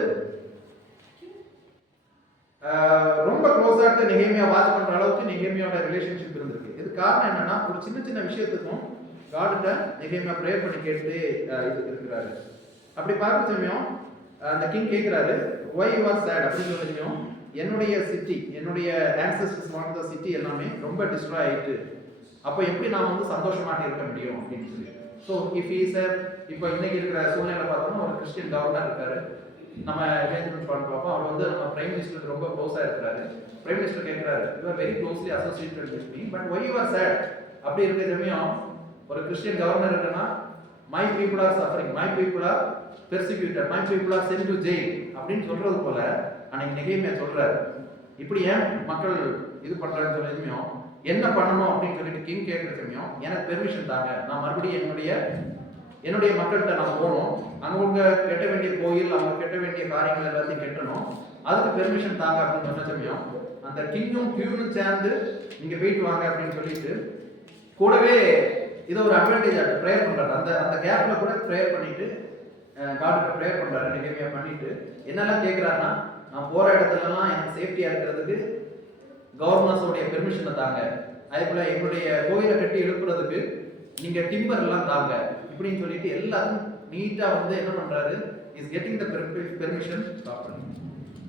ரொம்ப க்ளோஸாக நெகேமியா வாட்ச் பண்ற அளவுக்கு நெகேமியாவோட ரிலேஷன்ஷிப் இருந்திருக்கு. இது காரணம் என்னன்னா ஒரு சின்ன சின்ன விஷயத்துக்கும் காட்கிட்ட நெகேமியா ப்ரேயர் பண்ணி கேட்டு இது இருக்கிறாரு. அப்படி பார்க்க சமயம் அந்த கிங் கேட்கிறாரு, ஒய் யூ ஆர் சேட் அப்படின்னு சொல்லியும், என்னுடைய சிட்டி, என்னுடைய ஆன்சஸ்டர்ஸ் வாழ்ந்த சிட்டி எல்லாமே ரொம்ப டிஸ்ட்ராய் ஆயிட்டு, அப்போ எப்படி நான் வந்து சந்தோஷமாக இருக்க முடியும் அப்படின்னு சொல்லி. ஸோ இஃப் ஈ சார் இப்போ இன்னைக்கு இருக்கிற சூழ்நிலை பார்த்தோம்னா ஒரு கிறிஸ்டியன் கவர்னர் இருக்காரு, நம்ம இமேஜின் பண்ண பார்ப்போம், அவர் வந்து நம்ம பிரைம் மினிஸ்டருக்கு ரொம்ப க்ளோஸாக இருக்கிறாரு. பிரைம் மினிஸ்டர் கேட்கிறாரு, you are very closely associated with me, but why you are sad. அப்படி இருக்கிற சமயம் ஒரு கிறிஸ்டியன் கவர்னர் இருக்குன்னா, my people are suffering, my people are persecuted, my people are sent to jail அப்படின்னு சொல்றது போல அன்னைக்கு நெகேமியா சொல்றாரு. இப்படி ஏன் மக்கள் இது பண்றாங்கன்னு சொல்ல சமயம் என்ன பண்ணணும் அப்படின்னு சொல்லிட்டு கிங் கேட்கிற சமயம், எனக்கு பெர்மிஷன் தாங்க, நான் மறுபடியும் என்னுடைய மக்கள்கிட்ட நான் போகணும், அவங்க கெட்ட வேண்டிய கோயில், அவங்க கெட்ட வேண்டிய காரியங்கள் எல்லாத்தையும் கெட்டணும், அதுக்கு பெர்மிஷன் தாங்க அப்படின்னு சொன்ன சமயம் அந்த கிங்கும் கியூனும் சேர்ந்து நீங்க போயிட்டு வாங்க அப்படின்னு சொல்லிட்டு கூடவே இதை ஒரு அட்வான்டேஜ் ஆகிட்டு ப்ரேயர் பண்றாரு. அந்த கேப்ல கூட ப்ரேயர் பண்ணிட்டு காடுக்கு ப்ரேயர் பண்றாரு நெகேமியா பண்ணிட்டு. என்னெல்லாம் கேட்கிறாருன்னா, நான் போற இடத்துலலாம் எனக்கு சேஃப்டியா இருக்கிறதுக்கு கவர்னர்ஸோடைய பெர்மிஷனை தாங்க, அதே போல எங்களுடைய கோயிலை கட்டி எழுப்புறதுக்கு நீங்க டிம்பர் எல்லாம் தாங்க இப்படின்னு சொல்லிட்டு எல்லாரும் நீட்டா வந்து என்ன பண்றாரு, is getting the permission properly.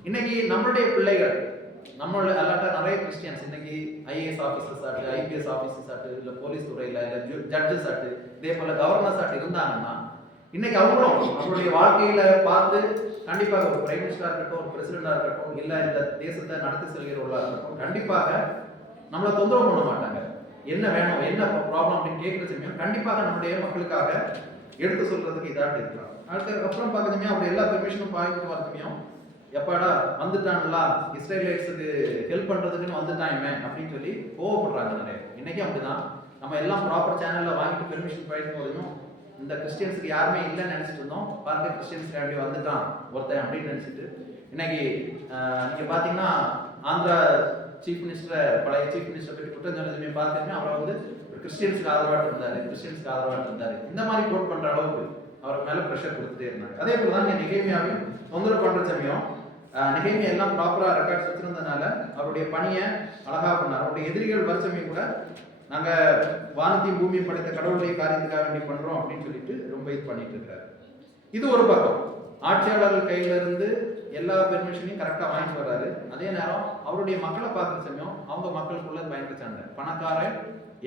இன்னைக்கு நம்மளுடைய பிள்ளைகள், நம்மளோட அல்லாட்டா நிறைய கிறிஸ்டியன்ஸ் இன்னைக்கு ஐஏஎஸ் ஆஃபீஸர்ஸ் ஆட்டு, ஐபிஎஸ் ஆஃபீஸர்ஸ் ஆட்டு, இல்லை போலீஸ் துறையில், இல்லை ஜட்ஜஸ் ஆட்டு, இதே போல கவர்னர்ஸ் ஆட்டு இருந்தாங்கன்னா இன்னைக்கு அவங்களும் அவங்களுடைய வாழ்க்கையில பார்த்து கண்டிப்பாக ஒரு பிரைம் மினிஸ்டரா இருக்கட்டும், ஒரு பிரசிடண்டா இருக்கட்டும், இல்லை இந்த தேசத்தை நடத்தி செல்கிறவர்களா இருக்கட்டும், கண்டிப்பாக நம்மளை தொந்தரவு பண்ண மாட்டாங்க. என்ன வேணும், என்ன ப்ராப்ளம் அப்படின்னு கேட்குற சமயம் கண்டிப்பாக நம்முடைய மக்களுக்காக எடுத்து சொல்றதுக்கு இதாட்டு இருக்கலாம். அப்புறம் பார்க்கணுமே அப்படி எல்லா பெர்மிஷனும் பாய்க்கிட்டு வரதுமையும், எப்பாடா வந்துட்டான்ல இஸ்ரேலைட்ஸுக்கு ஹெல்ப் பண்றதுக்குன்னு வந்துட்டாங்க அப்படின்னு சொல்லி கோவப்படுறாங்க நிறைய. இன்னைக்கு அப்படிதான் நம்ம எல்லாம் ப்ராப்பர் சேனல்ல வாங்கிட்டு பெர்மிஷன் பாய்க்கும் போதும் இந்த கிறிஸ்டியன்ஸுக்கு யாருமே இல்லைன்னு நினைச்சிட்டு இருந்தோம், பாருங்க கிறிஸ்டியன்ஸ்க்கு அப்படி வந்துட்டான் ஒருத்தன் அப்படின்னு நினைச்சிட்டு. இன்னைக்கு நீங்க பாத்தீங்கன்னா ஆந்திரா சீஃப் மினிஸ்டர், பழைய சீஃப் மினிஸ்டர் பற்றி குற்றம் சொன்னதுமே பார்த்தீங்கன்னா அவரை வந்து கிறிஸ்டியன்ஸுக்கு ஆதரவாக இருந்தாரு, இந்த மாதிரி கோட் பண்ற அளவுக்கு அவர் மேல ப்ரெஷர் கொடுத்துட்டே இருந்தாங்க. அதே போல தான் நெகேமியாவையும் தொந்தரவு பண்ற சமயம் நெகேமியா எல்லாம் ப்ராப்பரா ரெக்கார்ட்ஸ் வச்சிருந்ததுனால அவருடைய பணியை அழகா பண்ணார். அவருடைய எதிரிகள் வருஷமே கூட நாங்க வானத்தையும் பூமியும் படைத்த கடவுளுடைய காரியத்துக்காக வேண்டி பண்றோம் அப்படின்னு சொல்லிட்டு ரொம்ப இது பண்ணிட்டு இருக்காரு. இது ஒரு பக்கம் ஆட்சியாளர்கள் கையில இருந்து எல்லா பெர்மிஷனையும் கரெக்டா வாங்கிட்டு வர்றாரு. அதே நேரம் அவருடைய மக்களை பார்க்குற சமயம் அவங்க மக்களுக்குள்ள பயங்கர சண்டை, பணக்காரன்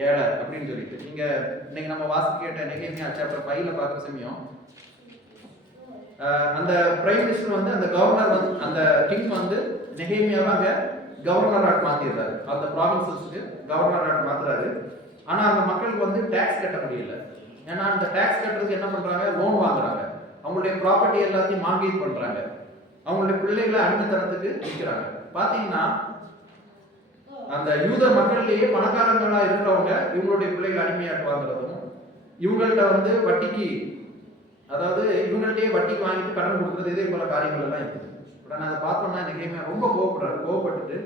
ஏழை அப்படின்னு சொல்லிட்டு. நீங்க இன்னைக்கு நம்ம வாசி கேட்ட நெகேமியா சாப்டர் 5ல பார்க்குற சமயம் அந்த பிரைம் மினிஸ்டர் வந்து அந்த கவர்னர் வந்து அந்த கிங் வந்து நெகேமியாவை அங்க கவர்னர் ஆட் மாத்திடுறாரு, அந்த ப்ராவின்சஸ்க்கு கவர்னர் ஆட் மாத்துறாரு. ஆனா அந்த மக்களுக்கு வந்து டாக்ஸ் கட்ட முடியல. ஏன்னா அந்த டாக்ஸ் கட்டுறதுக்கு என்ன பண்றாங்க, லோன் வாங்குறாங்க, அவங்களுடைய ப்ராப்பர்ட்டி எல்லாத்தையும் மார்கேஜ் பண்றாங்க, அவங்களுடைய பிள்ளைகளை அடிமைத்தனத்துக்கு விற்கிறாங்க. பாத்தீங்கன்னா அந்த யூத மக்கள்லயே பணக்காரங்களா இருக்கிறவங்க இவங்களுடைய பிள்ளைகளை அடிமையாட்டு வாங்குறதும், இவங்கள்ட்ட வந்து வட்டிக்கு, அதாவது இவங்கள்ட்டயே வட்டிக்கு வாங்கிட்டு கடன் கொடுக்குறது, இதே போல காரியங்கள் எல்லாம் இருக்குது. உடனே அதை பார்த்தோம்னா நெகேமியா ரொம்ப கோவப்பட்டுட்டு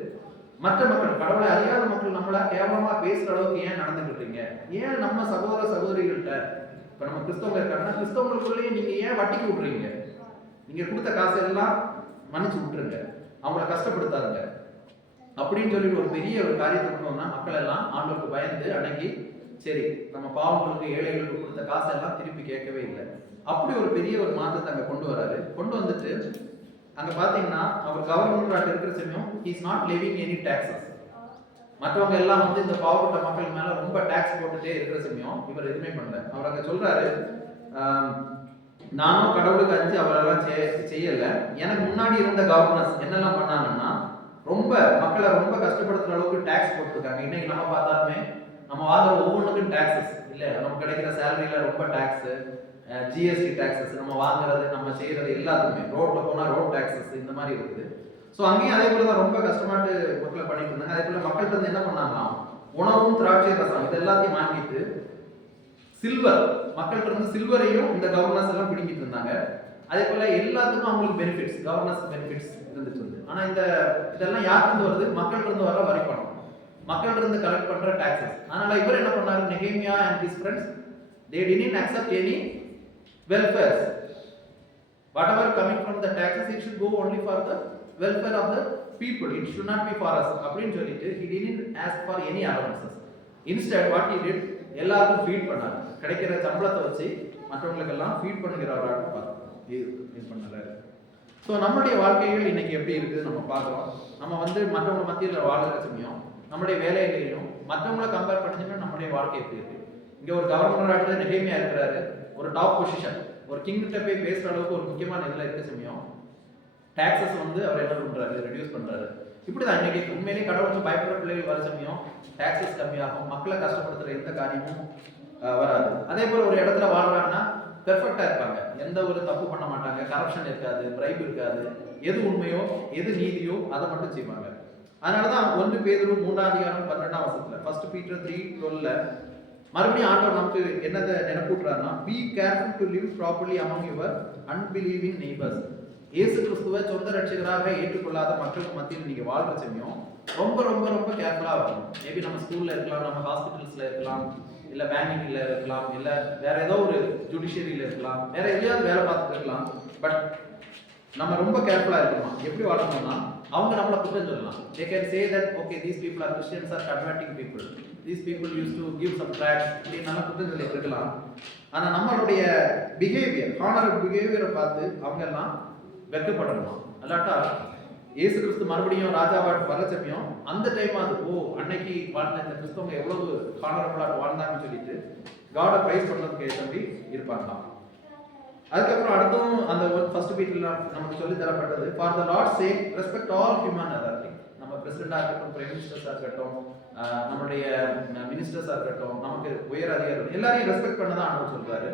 மற்ற மக்கள், கடவுளை அறியாத மக்கள் நம்மளா கேவலமா பேசுற அளவுக்கு ஏன் நடந்துக்கிட்டீங்க, ஏன் நம்ம சகோதர சகோதரிகள்கிட்ட, இப்ப நம்ம கிறிஸ்தவங்க இருக்காங்கன்னா கிறிஸ்தவங்களுக்குள்ளேயே நீங்க ஏன் வட்டிக்கு விட்டுறீங்க, நீங்க கொடுத்த காசு எல்லாம் மன்னிச்சு விட்டுருங்க, அவங்கள கஷ்டப்படுத்தாதுங்க அப்படின்னு சொல்லிட்டு ஒரு பெரிய ஒரு காரியத்தை பண்ணோம்னா மக்கள் எல்லாம் ஆண்டவருக்கு பயந்து அடங்கி, சரி நம்ம பாவங்களுக்கு ஏழைகளுக்கு கொடுத்த காசு எல்லாம் திருப்பி கேட்கவே இல்லை. அப்படி ஒரு பெரிய ஒரு மாற்றத்தை அங்க கொண்டு வராரு. கொண்டு வந்துட்டு அங்க பாத்தீங்கன்னா அவர் கவர்மெண்ட் இருக்கிற சமயம் he is not levying any taxes. மற்றவங்க எல்லாம் வந்து இந்த பாவப்பட்ட மக்கள் மேல ரொம்ப டாக்ஸ் போட்டுட்டே இருக்கிற சமயம் இவர் எதுவுமே பண்ணல. அவர் அங்க சொல்றாரு, நானும் கடவுளுக்கு அஞ்சு அவரெல்லாம் செய்யல. எனக்கு முன்னாடி இருந்த கவர்னர்ஸ் என்னெல்லாம் பண்ணாங்கன்னா ரொம்ப மக்களை ரொம்ப கஷ்டப்படுத்துற அளவுக்கு டாக்ஸ் போட்டுருக்காங்க. இன்னைக்கு நம்ம பார்த்தாலுமே நம்ம வாங்குற ஒவ்வொன்றுக்கும் டாக்ஸஸ் இல்லை, நமக்கு கிடைக்கிற சேலரியில ரொம்ப டாக்ஸ், ஜிஎஸ்டி டாக்ஸஸ், நம்ம வாங்குறது நம்ம செய்யறது எல்லாத்துக்குமே, ரோட்ல போனா ரோட் டாக்ஸஸ் இந்த மாதிரி இருக்குது. ஸோ அங்கேயும் அதே போல தான் ரொம்ப கஷ்டமாட்டு மக்களை பண்ணிட்டு இருந்தாங்க. அதே போல மக்கள்கிட்ட வந்து என்ன பண்ணாங்கன்னா உணவும் திராட்சை ரசம் இது எல்லாத்தையும் வாங்கிட்டு சில்வர், மக்கள்கிட்ட இருந்து சில்வரையும் இந்த கவர்னர்ஸ் எல்லாம் பிடிக்கிட்டு இருந்தாங்க. அதே போல எல்லாத்துக்கும் அவங்களுக்கு பெனிஃபிட்ஸ், கவர்னர்ஸ் பெனிஃபிட்ஸ் இருந்துட்டு இருந்து. ஆனா இதெல்லாம் யாருக்கு வருது? மக்கள்கிட்ட இருந்து வர வரி பணம், மக்கள்கிட்ட இருந்து கலெக்ட் பண்ற டாக்ஸஸ். அதனால இவர் என்ன பண்ணாரு, நெகேமியா and his friends, they didn't accept any welfare. Whatever coming from the taxes, it should go only for the welfare of the people, it should not be for us அப்படினு சொல்லிட்டு he didn't ask for any allowances. Instead what he did, எல்லாருக்கும் feet பண்ணாரு. கிடைக்கிற சம்பளத்தை வச்சு மற்றவங்களுக்கு எல்லாம் feet பண்ணுகிறவராக பார்த்தோம். இது பண்ணல. ஸோ நம்மளுடைய வாழ்க்கைகள் இன்னைக்கு எப்படி இருக்குது நம்ம பார்க்குறோம். நம்ம வந்து மற்றவங்க மத்தியில் வாழ்கிற சமயம் நம்மளுடைய வேலையிலையும் மற்றவங்களை கம்பேர் பண்ணிச்சுன்னா நம்மளுடைய வாழ்க்கை எப்படி இருக்கு. இங்கே ஒரு கவர்னராக நெகேமியா இருக்கிறாரு, ஒரு டாப் பொசிஷன், ஒரு கிங்கிட்ட போய் பேசுகிற அளவுக்கு ஒரு முக்கியமான இதில் இருக்க சமயம் டாக்ஸஸ் வந்து அவர் என்ன பண்ணுறாரு, ரெடியூஸ் பண்ணுறாரு. இப்படி தான் இன்னைக்கு உண்மையிலேயே கடவுளுக்கு பயப்படுற பிள்ளைகள் வர சமயம் டாக்ஸஸ் கம்மியாகும், மக்களை கஷ்டப்படுத்துகிற எந்த காரியமும் வராது. அதே போல் ஒரு இடத்துல வாழ்றாங்கன்னா பெர்ஃபெக்டாக இருப்பாங்க, எந்த ஒரு தப்பு பண்ண மாட்டாங்க, கரப்ஷன் இருக்காது, பிரைப் இருக்காது, எது உண்மையோ எது நீதியோ அதை மட்டும் செய்வாங்க. அதனால தான் 1 பேதுரு 3:12 ஃபர்ஸ்ட் பீட்டர் 3:12 மறுபடியும் ஆண்டவர் நமக்கு என்னதை நினைப்பூட்டுறாருன்னா, be careful to live properly among your unbelieving neighbours. இயேசு கிறிஸ்துவை சொந்த ரட்சகராக ஏற்றுக்கொள்ளாத மக்களுக்கு மத்தியில் நீங்க வாழ்ற சமயம் ரொம்ப ரொம்ப ரொம்ப கேர்ஃபுல்லா இருக்கணும். மேபி நம்ம ஸ்கூல்ல இருக்கலாம், நம்ம ஹாஸ்பிட்டல்ஸ்ல இருக்கலாம், இல்ல பேங்கிங்ல இருக்கலாம், இல்ல வேற ஏதோ ஒரு ஜுடிஷியரியில இருக்கலாம், வேற எதையாவது வேலை பார்த்துட்டு இருக்கலாம். பட் நம்ம ரொம்ப கேர்ஃபுல்லா இருக்கணும். எப்படி வாழணும்னா அவங்க நம்மளை குற்றம் சொல்லலாம். They can say that okay, these people are Christians, are converting people, these people used to give some tracts, இப்படி நம்ம குற்றம் சொல்லி இருக்கலாம். ஆனா நம்மளுடைய பிஹேவியர், ஹானரபிள் பிஹேவியரை பார்த்து அவங்க எல்லாம் வெக்கப்படணுமா. அல்லாட்டா இயேசு கிறிஸ்து மறுபடியும் ராஜாவாட்டு வர சமயம் அந்த டைம் அது அன்னைக்கு வாழ்ந்த இந்த கிறிஸ்தவங்க எவ்வளவு ஹானரபிளாக வாழ்ந்தாங்கன்னு சொல்லிட்டு காடை பிரைஸ் பண்ணுறதுக்கு ஏற்றபடி இருப்பாங்களாம். அதுக்கப்புறம் அடுத்தும் அந்த ஃபர்ஸ்ட் பீட்டில் நமக்கு சொல்லி தரப்பட்டது, for the Lord sake respect all human authority. நம்ம பிரசிடென்டாக இருக்கட்டும், பிரைம் மினிஸ்டர்ஸாக இருக்கட்டும், நம்மளுடைய மினிஸ்டர்ஸாக இருக்கட்டும், நமக்கு உயர் அதிகாரிகள் எல்லாரையும் ரெஸ்பெக்ட் பண்ண தான் ஆண்டவர் சொல்றாரு.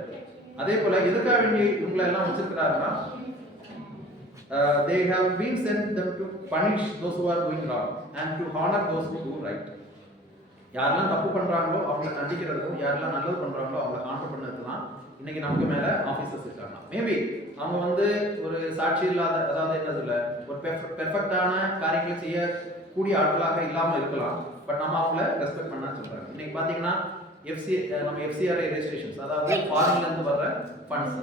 அதே போல எதுக்காக வேண்டி இவங்களை எல்லாம் வச்சிருக்கிறாருன்னா, they have been sent them to punish those who are doing wrong and to honor those who do right. யாரெல்லாம் தப்பு பண்றாங்களோ அவங்களை தண்டிக்கிறதுக்கும், யாரெல்லாம் நல்லது பண்றாங்களோ அவங்களை கான்ட்ரோல் பண்ணுறதுக்கு தான் இன்னைக்கு நமக்கு மேல ஆபீசர்ஸ் இருக்காங்க. மேபி அவங்க வந்து ஒரு சாட்சி இல்லாத, அதாவது என்ன சொல்ல, ஒரு பெர்ஃபெக்டான காரியங்களை செய்யக்கூடிய ஆட்களாக இல்லாம இருக்கலாம். பட் நம்ம அவங்கள ரெஸ்பெக்ட் பண்ண சொல்றாங்க. இன்னைக்கு பாத்தீங்கன்னா நம்ம எஃப்சிஆர்ஐ ரெஜிஸ்ட்ரேஷன்ஸ், அதாவது ஃபாரின்ல இருந்து வர்ற ஃபண்ட்ஸ்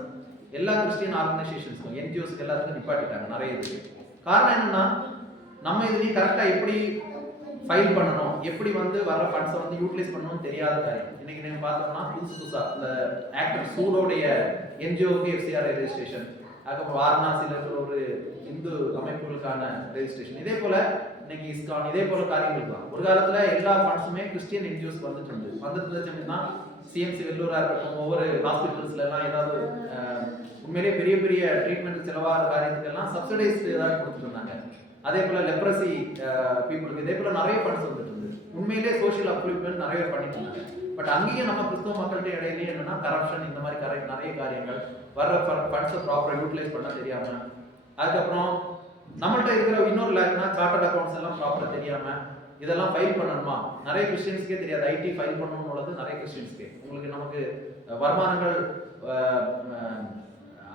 எல்லா கிறிஸ்டியன் ஆர்கனைசேஷன்ஸ்க்கும், என்ஜிஓஸ்க்கு எல்லாத்துக்கும் நிப்பாட்டிட்டாங்க நிறைய இது. காரணம் என்னன்னா, நம்ம இதுலேயும் கரெக்டாக எப்படி ஃபைல் பண்ணணும், எப்படி வந்து வர ஃபண்ட்ஸை வந்து யூட்டிலைஸ் பண்ணணும்னு தெரியாத காரியம். இன்னைக்கு நீங்கள் பார்த்தோம்னா புதுசாக இந்த ஆக்டர் சூடோடைய என்ஜிஓக்கு எஃப்சிஆர்ஐ ரெஜிஸ்ட்ரேஷன், அதுக்கப்புறம் வாரணாசியில் இருக்கிற ஒரு இந்து அமைப்புகளுக்கான ரெஜிஸ்ட்ரேஷன், இதே போல இன்னைக்கு இஸ்கான், இதே போல காரியங்கள் தான். ஒரு காலத்தில் எல்லா ஃபண்ட்ஸுமே கிறிஸ்டியன் என்ஜிஓஸ் வந்துட்டு இருந்துச்சுன்னா சிஎம்சி வெள்ளூராக இருக்கட்டும், ஒவ்வொரு ஹாஸ்பிட்டல்ஸ்லாம் ஏதாவது உண்மையிலேயே பெரிய பெரிய ட்ரீட்மெண்ட் செலவாகிற காரியத்துக்கெல்லாம் சப்சிடைஸ் ஏதாவது கொடுத்துருந்தாங்க. அதே போல் லெப்ரசி பீப்புளுக்கு இதே போல் நிறைய ஃபண்ட்ஸ் வந்துட்டு இருந்தது. உண்மையிலே சோஷியல் அப்ளிப்மெண்ட் நிறைய பண்ணிட்டு இருந்தாங்க. பட் அங்கேயும் நம்ம கிறிஸ்தவ மக்கள்கிட்ட இடையிலேயே என்னன்னா கரப்ஷன், இந்த மாதிரி நிறைய காரியங்கள், வர்ற ஃபண்ட்ஸை ப்ராப்பராக யூட்டிலைஸ் பண்ண தெரியாம, அதுக்கப்புறம் நம்மள்கிட்ட இருக்கிற இன்னொரு லேக்னா சார்ட்டர்ட் அக்கௌண்ட்ஸ் எல்லாம் ப்ராப்பராக தெரியாம இதெல்லாம் ஃபைல் பண்ணணுமா, நிறைய கிறிஸ்டியன்ஸ்க்கே தெரியாது. ஐடி ஃபைல் பண்ணணும்னு உள்ளது நிறைய கிறிஸ்டியன்ஸ்க்கே. உங்களுக்கு நமக்கு வருமானங்கள்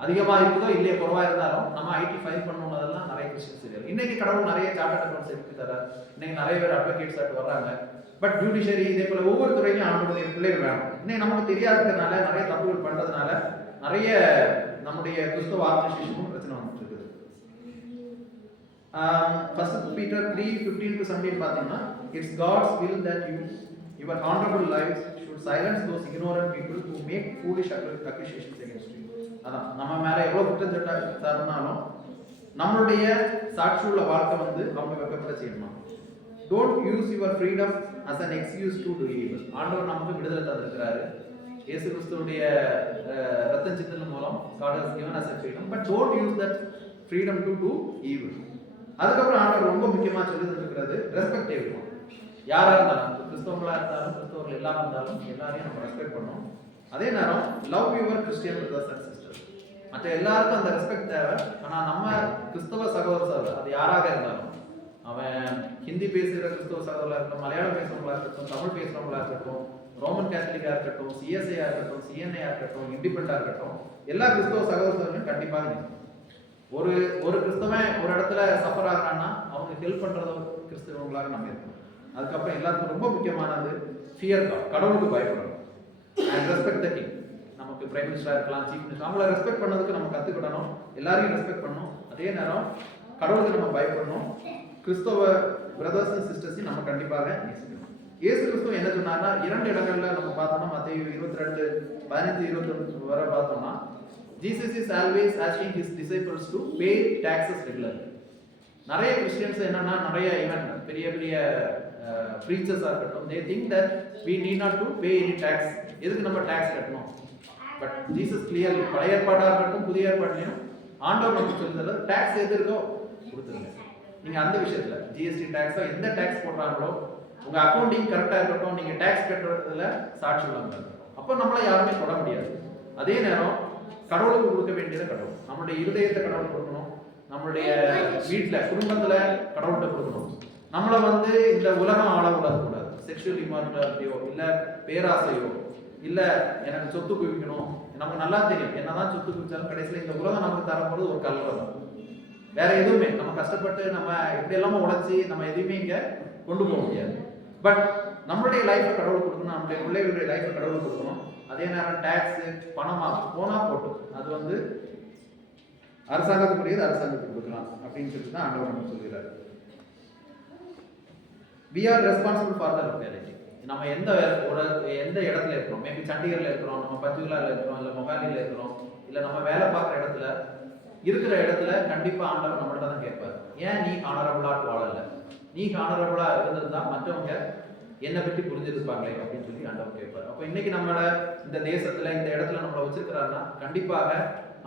அதிகமாக இருக்குதோ இல்லையே குறைவாக இருந்தாலும் நம்ம ஐடி ஃபைல் பண்ணணும்னதெல்லாம் நிறைய கிறிஸ்டியன்ஸ் தெரியாது. இன்னைக்கு கடவுள் நிறைய சார்ட்டர்ட் அக்கௌண்ட்ஸ் எடுத்து தர, இன்னைக்கு நிறைய பேர் அட்வொகேட்ஸ் ஆகிட்டு வர்றாங்க. பட் ஜுடிஷியரி இதே போல ஒவ்வொரு துறையிலும் ஆண்டோடைய பிள்ளைகள் வேணும். இன்னைக்கு நமக்கு தெரியாததுனால நிறைய தப்புகள் பண்றதுனால நிறைய நம்முடைய கிறிஸ்தவ ஆர்கனைசேஷனும் பிரச்சனை வந்துட்டு இருக்குது. ஃபர்ஸ்ட் பீட்டர் 3:15-17 பார்த்தீங்கன்னா, it's God's will that your honourable lives should silence those ignorant people who make foolish accusations against you. அதான் நம்ம மேல எவ்வளவு குற்றம் சாட்டினாலும் நம்மளுடைய சாட்சியுள்ள வாழ்க்கை வந்து அவங்க வெக்கப்பட செய்யணும். Don't use your freedom as an excuse to do evil. ஆண்டவர் நமக்கு விடுதலை தந்திருக்கிறாரு. இயேசு கிறிஸ்துவுடைய ரத்தம் சிந்தல் மூலம் God has given us a freedom, but don't use that freedom to do evil. அதுக்கப்புறம் ஆண்டவர் ரொம்ப முக்கியமா சொல்லி தந்திருக்கிறது ரெஸ்பெக்ட் எவ்ரிவன். யாரா இருந்தாலும், கிறிஸ்தவங்களா இருந்தாலும் கிறிஸ்தவர்கள் எல்லாம் இருந்தாலும் எல்லாரையும் நம்ம ரெஸ்பெக்ட் பண்ணணும். அதே நேரம் love your Christian brothers and sisters. மற்ற எல்லாருக்கும் அந்த ரெஸ்பெக்ட் தேவை. ஆனா நம்ம கிறிஸ்தவ சகோதரர் அது யாராக இருந்தாலும், அவன் ஹிந்தி பேசுகிற கிறிஸ்தவ சகோதரர்களாக இருக்கட்டும், மலையாளம் பேசுறவங்களா இருக்கட்டும், தமிழ் பேசுறவங்களா இருக்கட்டும், ரோமன் கேத்தலிக்கா இருக்கட்டும், சிஎஸ்ஐயா இருக்கட்டும், சிஎன்ஐயா இருக்கட்டும், இண்டிபெண்டா இருக்கட்டும், எல்லா கிறிஸ்தவ சகோதரர்களும் கண்டிப்பாக நிற்கும். ஒரு கிறிஸ்தவன் ஒரு இடத்துல சஃபர் ஆகிறான்னா அவங்க ஹெல்ப் பண்றத கிறிஸ்தவங்களாக நம்ம இருக்கணும். அதுக்கப்புறம் எல்லாத்துக்கும் ரொம்ப முக்கியமானது ஃபியர் காட், கடவுளுக்கு பயப்படணும். And respect the king. நமக்கு பிரைம் மினிஸ்டரா இருக்கலாம், சீஃப் மினிஸ்டர், அவங்கள ரெஸ்பெக்ட் பண்ணதுக்கு நம்ம கத்துக்கிடணும். எல்லாரையும் ரெஸ்பெக்ட் பண்ணணும். அதே நேரம் கடவுளுக்கு நம்ம பயப்படணும். கிறிஸ்தவ பிரதர்ஸ் அண்ட் சிஸ்டர்ஸையும் நம்ம கண்டிப்பாக நேசிக்கணும். இயேசு கிறிஸ்துவ என்ன சொன்னார்னா, 2 இடங்கள்ல நம்ம பார்த்தோம்னா மத்தேயு 22:15-21 வரை பார்த்தோம்னா, Jesus is always asking his disciples to pay taxes regularly. நிறைய கிறிஸ்டியன்ஸ் என்னன்னா, நிறைய ஈவன் பெரிய பெரிய ப்ரீச்சர்ஸா இருக்கட்டும், they think that we need not to pay any tax. எதுக்கு நம்ம டாக்ஸ் கட்டணும்? பட் ஜீசஸ் கிளியர்லி பழைய ஏற்பாடா இருக்கட்டும் புதிய ஏற்பாட்லையும் ஆண்டவர் நமக்கு சொல்லுறது டாக்ஸ் எது இருக்கோ கொடுத்துருங்க. நீங்க அந்த விஷயத்துல ஜிஎஸ்டி டாக்ஸோ எந்த டாக்ஸ் போடுறாங்களோ உங்க அக்கௌண்டிங் கரெக்டா இருக்கட்டும், நீங்க டாக்ஸ் கட்டுறதுல சாட்சி உள்ளவங்க. அப்போ நம்மள யாருமே தொட முடியாது. அதே நேரம் கடவுளுக்கு கொடுக்க வேண்டியதை கடவுள், நம்மளுடைய இருதயத்தை கடவுள் கொடுக்கணும், நம்மளுடைய வீட்டுல குடும்பத்துல கடவுள்கிட்ட கொடுக்கணும். நம்மளை இந்த உலகம் ஆள விடக்கூடாது. செக்ஷுவல் இமார்டாலிட்டியோ இல்ல பேராசையோ இல்ல எனக்கு சொத்து குவிக்கணும். நமக்கு நல்லா தெரியும் என்னதான் சொத்து குவிச்சாலும் கடைசியில் இந்த உலகம் நமக்கு தரப்போறது ஒரு கல்வரம், வேற எதுவுமே. நம்ம கஷ்டப்பட்டு நம்ம எப்படி எல்லாம உழைச்சி நம்ம எதுவுமே இங்க கொண்டு போக முடியாது. பட் நம்மளுடைய லைஃப்பை கடவுள் கொடுக்கணும், நம்மளுடைய பிள்ளைகளுடைய லைஃப்பை கடவுள் கொடுக்கணும். அதே நேரம் டாக்ஸ் பணமா போனா போட்டும், அது அரசாங்கத்துக்குரியது அரசாங்கத்துக்கு கொடுக்கலாம் அப்படின்னு சொல்லி தான் ஆண்டவர் நம்ம சொல்கிறார். We are responsible for the locality. நம்ம எந்த இடத்துல இருக்கிறோம், மேபி சண்டிகர்ல இருக்கிறோம், நம்ம பஞ்சுகுலால இருக்கிறோம், இல்ல மொகாலில இருக்கிறோம், இல்ல நம்ம வேலை பார்க்குற இருக்கிற இடத்துல கண்டிப்பா ஆண்டவர் நம்மள்ட்ட தான் கேட்பார், ஏன் நீ ஆனரபிளா வாழல? நீ ஆனரபிளா இருந்திருந்தா மற்றவங்க என்னை பற்றி புரிஞ்சிருப்பாங்களே அப்படின்னு சொல்லி ஆண்டவர் கேட்பார். அப்போ இன்னைக்கு நம்மள இந்த தேசத்துல இந்த இடத்துல நம்மளை வச்சிருக்கிறாருன்னா கண்டிப்பாக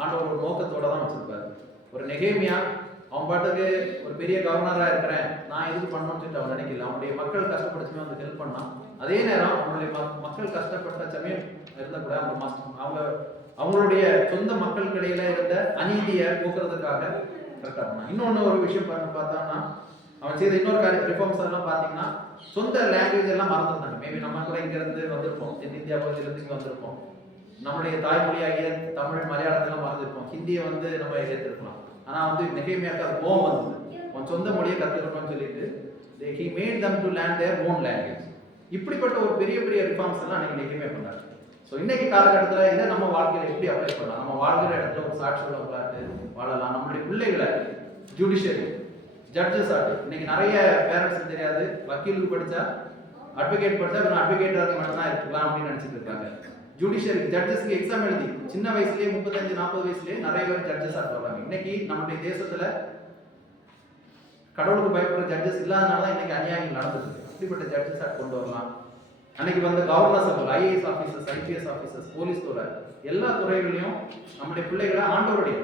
ஆண்டவர் ஒரு நோக்கத்தோட தான் வச்சிருப்பாரு. ஒரு நெகேமியா அவன் பாட்டுக்கு ஒரு பெரிய கவர்னரா இருக்கிறேன், நான் எதுக்கு பண்ணணும்னு சொல்லிட்டு அவன் நினைக்கல. அவனுடைய மக்கள் கஷ்டப்பட்டுச்சுமே ஹெல்ப் பண்ணான். அதே நேரம் அவனுடைய மக்கள் கஷ்டப்பட்ட சமயம் இருந்த கூட அவங்களுடைய சொந்த மக்களுக்கு இடையில இருந்த அநீதியை போக்குறதுக்காக கரெக்டா பண்ணான். இன்னொன்னு ஒரு விஷயம் பார்த்தோம்னா, அவன் செய்த இன்னொரு ரிஃபார்ம்ஸ் எல்லாம் பார்த்தீங்கன்னா சொந்த லாங்குவேஜ் எல்லாம் மறந்துருந்தாங்க. மேபி நம்ம கூட இங்க இருந்து வந்திருப்போம், தென்னிந்தியா பகுதியிலிருந்து இங்க வந்திருப்போம், நம்மளுடைய தாய்மொழியாகிய தமிழ் மலையாளத்தெல்லாம் மறந்துருப்போம், ஹிந்தியை நம்ம ஏற்றிருக்கலாம். ஆனா நெகேமியாக்கு அது கோவம் வந்தது, அவன் சொந்த மொழியை கத்துக்கணும்னு சொல்லிட்டு he made them to learn their own language. இப்படிப்பட்ட ஒரு பெரிய பெரிய ரிஃபார்ம்ஸ் எல்லாம் அன்னைக்கு நெகேமியா பண்ணாரு. ஸோ இன்னைக்கு காலகட்டத்தில் இதை நம்ம வாழ்க்கையில எப்படி அப்ளை பண்ணலாம்? நம்ம வாழ்கிற இடத்துல ஒரு சாட்சி உள்ளவங்களாட்டு வாழலாம். நம்மளுடைய பிள்ளைகளை ஜுடிஷியரி ஜட்ஜஸ் ஆட்டு, இன்னைக்கு நிறைய பேரண்ட்ஸ் தெரியாது, வக்கீலுக்கு படிச்சா அட்வொகேட் படிச்சா வெறும் அட்வொகேட்டாக மட்டும் தான் இருக்கலாம் அப்படின்னு நினைச்சிட்டு இருக்காங்க. ஜுடிஷியரி ஜட்ஜஸ்க்கு எக்ஸாம் எழுதி சின்ன வயசுலயே 35-40 வயசுலயே நிறைய பேர் ஜட்ஜஸ் ஆட்டு வர்றாங்க. இன்னைக்கு நம்மளுடைய தேசத்துல கடவுளுக்கு பயப்படுற ஜட்ஜஸ் இல்லாதனால தான் இன்னைக்கு அநியாயம் நடந்துருக்கு. அப்படிப்பட்ட ஜட்ஜஸ் ஆட் கொண்டு வரலாம். அன்னைக்கு governors, IAS officers, IPS officers, police துறை, எல்லா துறைகளையும் நம்முடைய பிள்ளைகளை ஆண்டவருடைய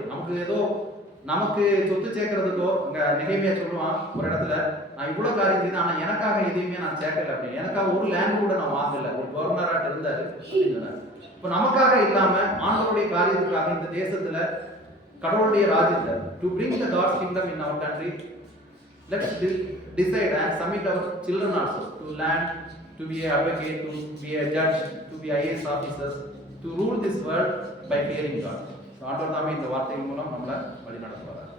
நமக்கு சொத்து சேர்க்கறதுக்கோ, இங்க நெகேமியா சொல்லுவான் ஒரு இடத்துல, நான் இவ்வளவு காரியம் செய்தேன் ஆனா எனக்காக எதையுமே நான் சேர்க்கல அப்படின்னு, எனக்காக ஒரு லேண்ட் கூட நான் வாங்கல, ஒரு கவர்னராக இருந்தாரு அப்படின்னு சொன்னாரு. இப்போ நமக்காக இல்லாம ஆண்டவருடைய காரியத்துக்காக இந்த தேசத்துல கடவுளுடைய ராஜ்யத்தை to bring the God's kingdom in our country, let's decide and submit our children also to learn to be an advocate, to be a judge, to be IAS officers, to rule this world by fearing God. ஆண்டவர் தாமே இந்த வார்த்தையின் மூலம் நம்மளை வழி நடத்துவார்.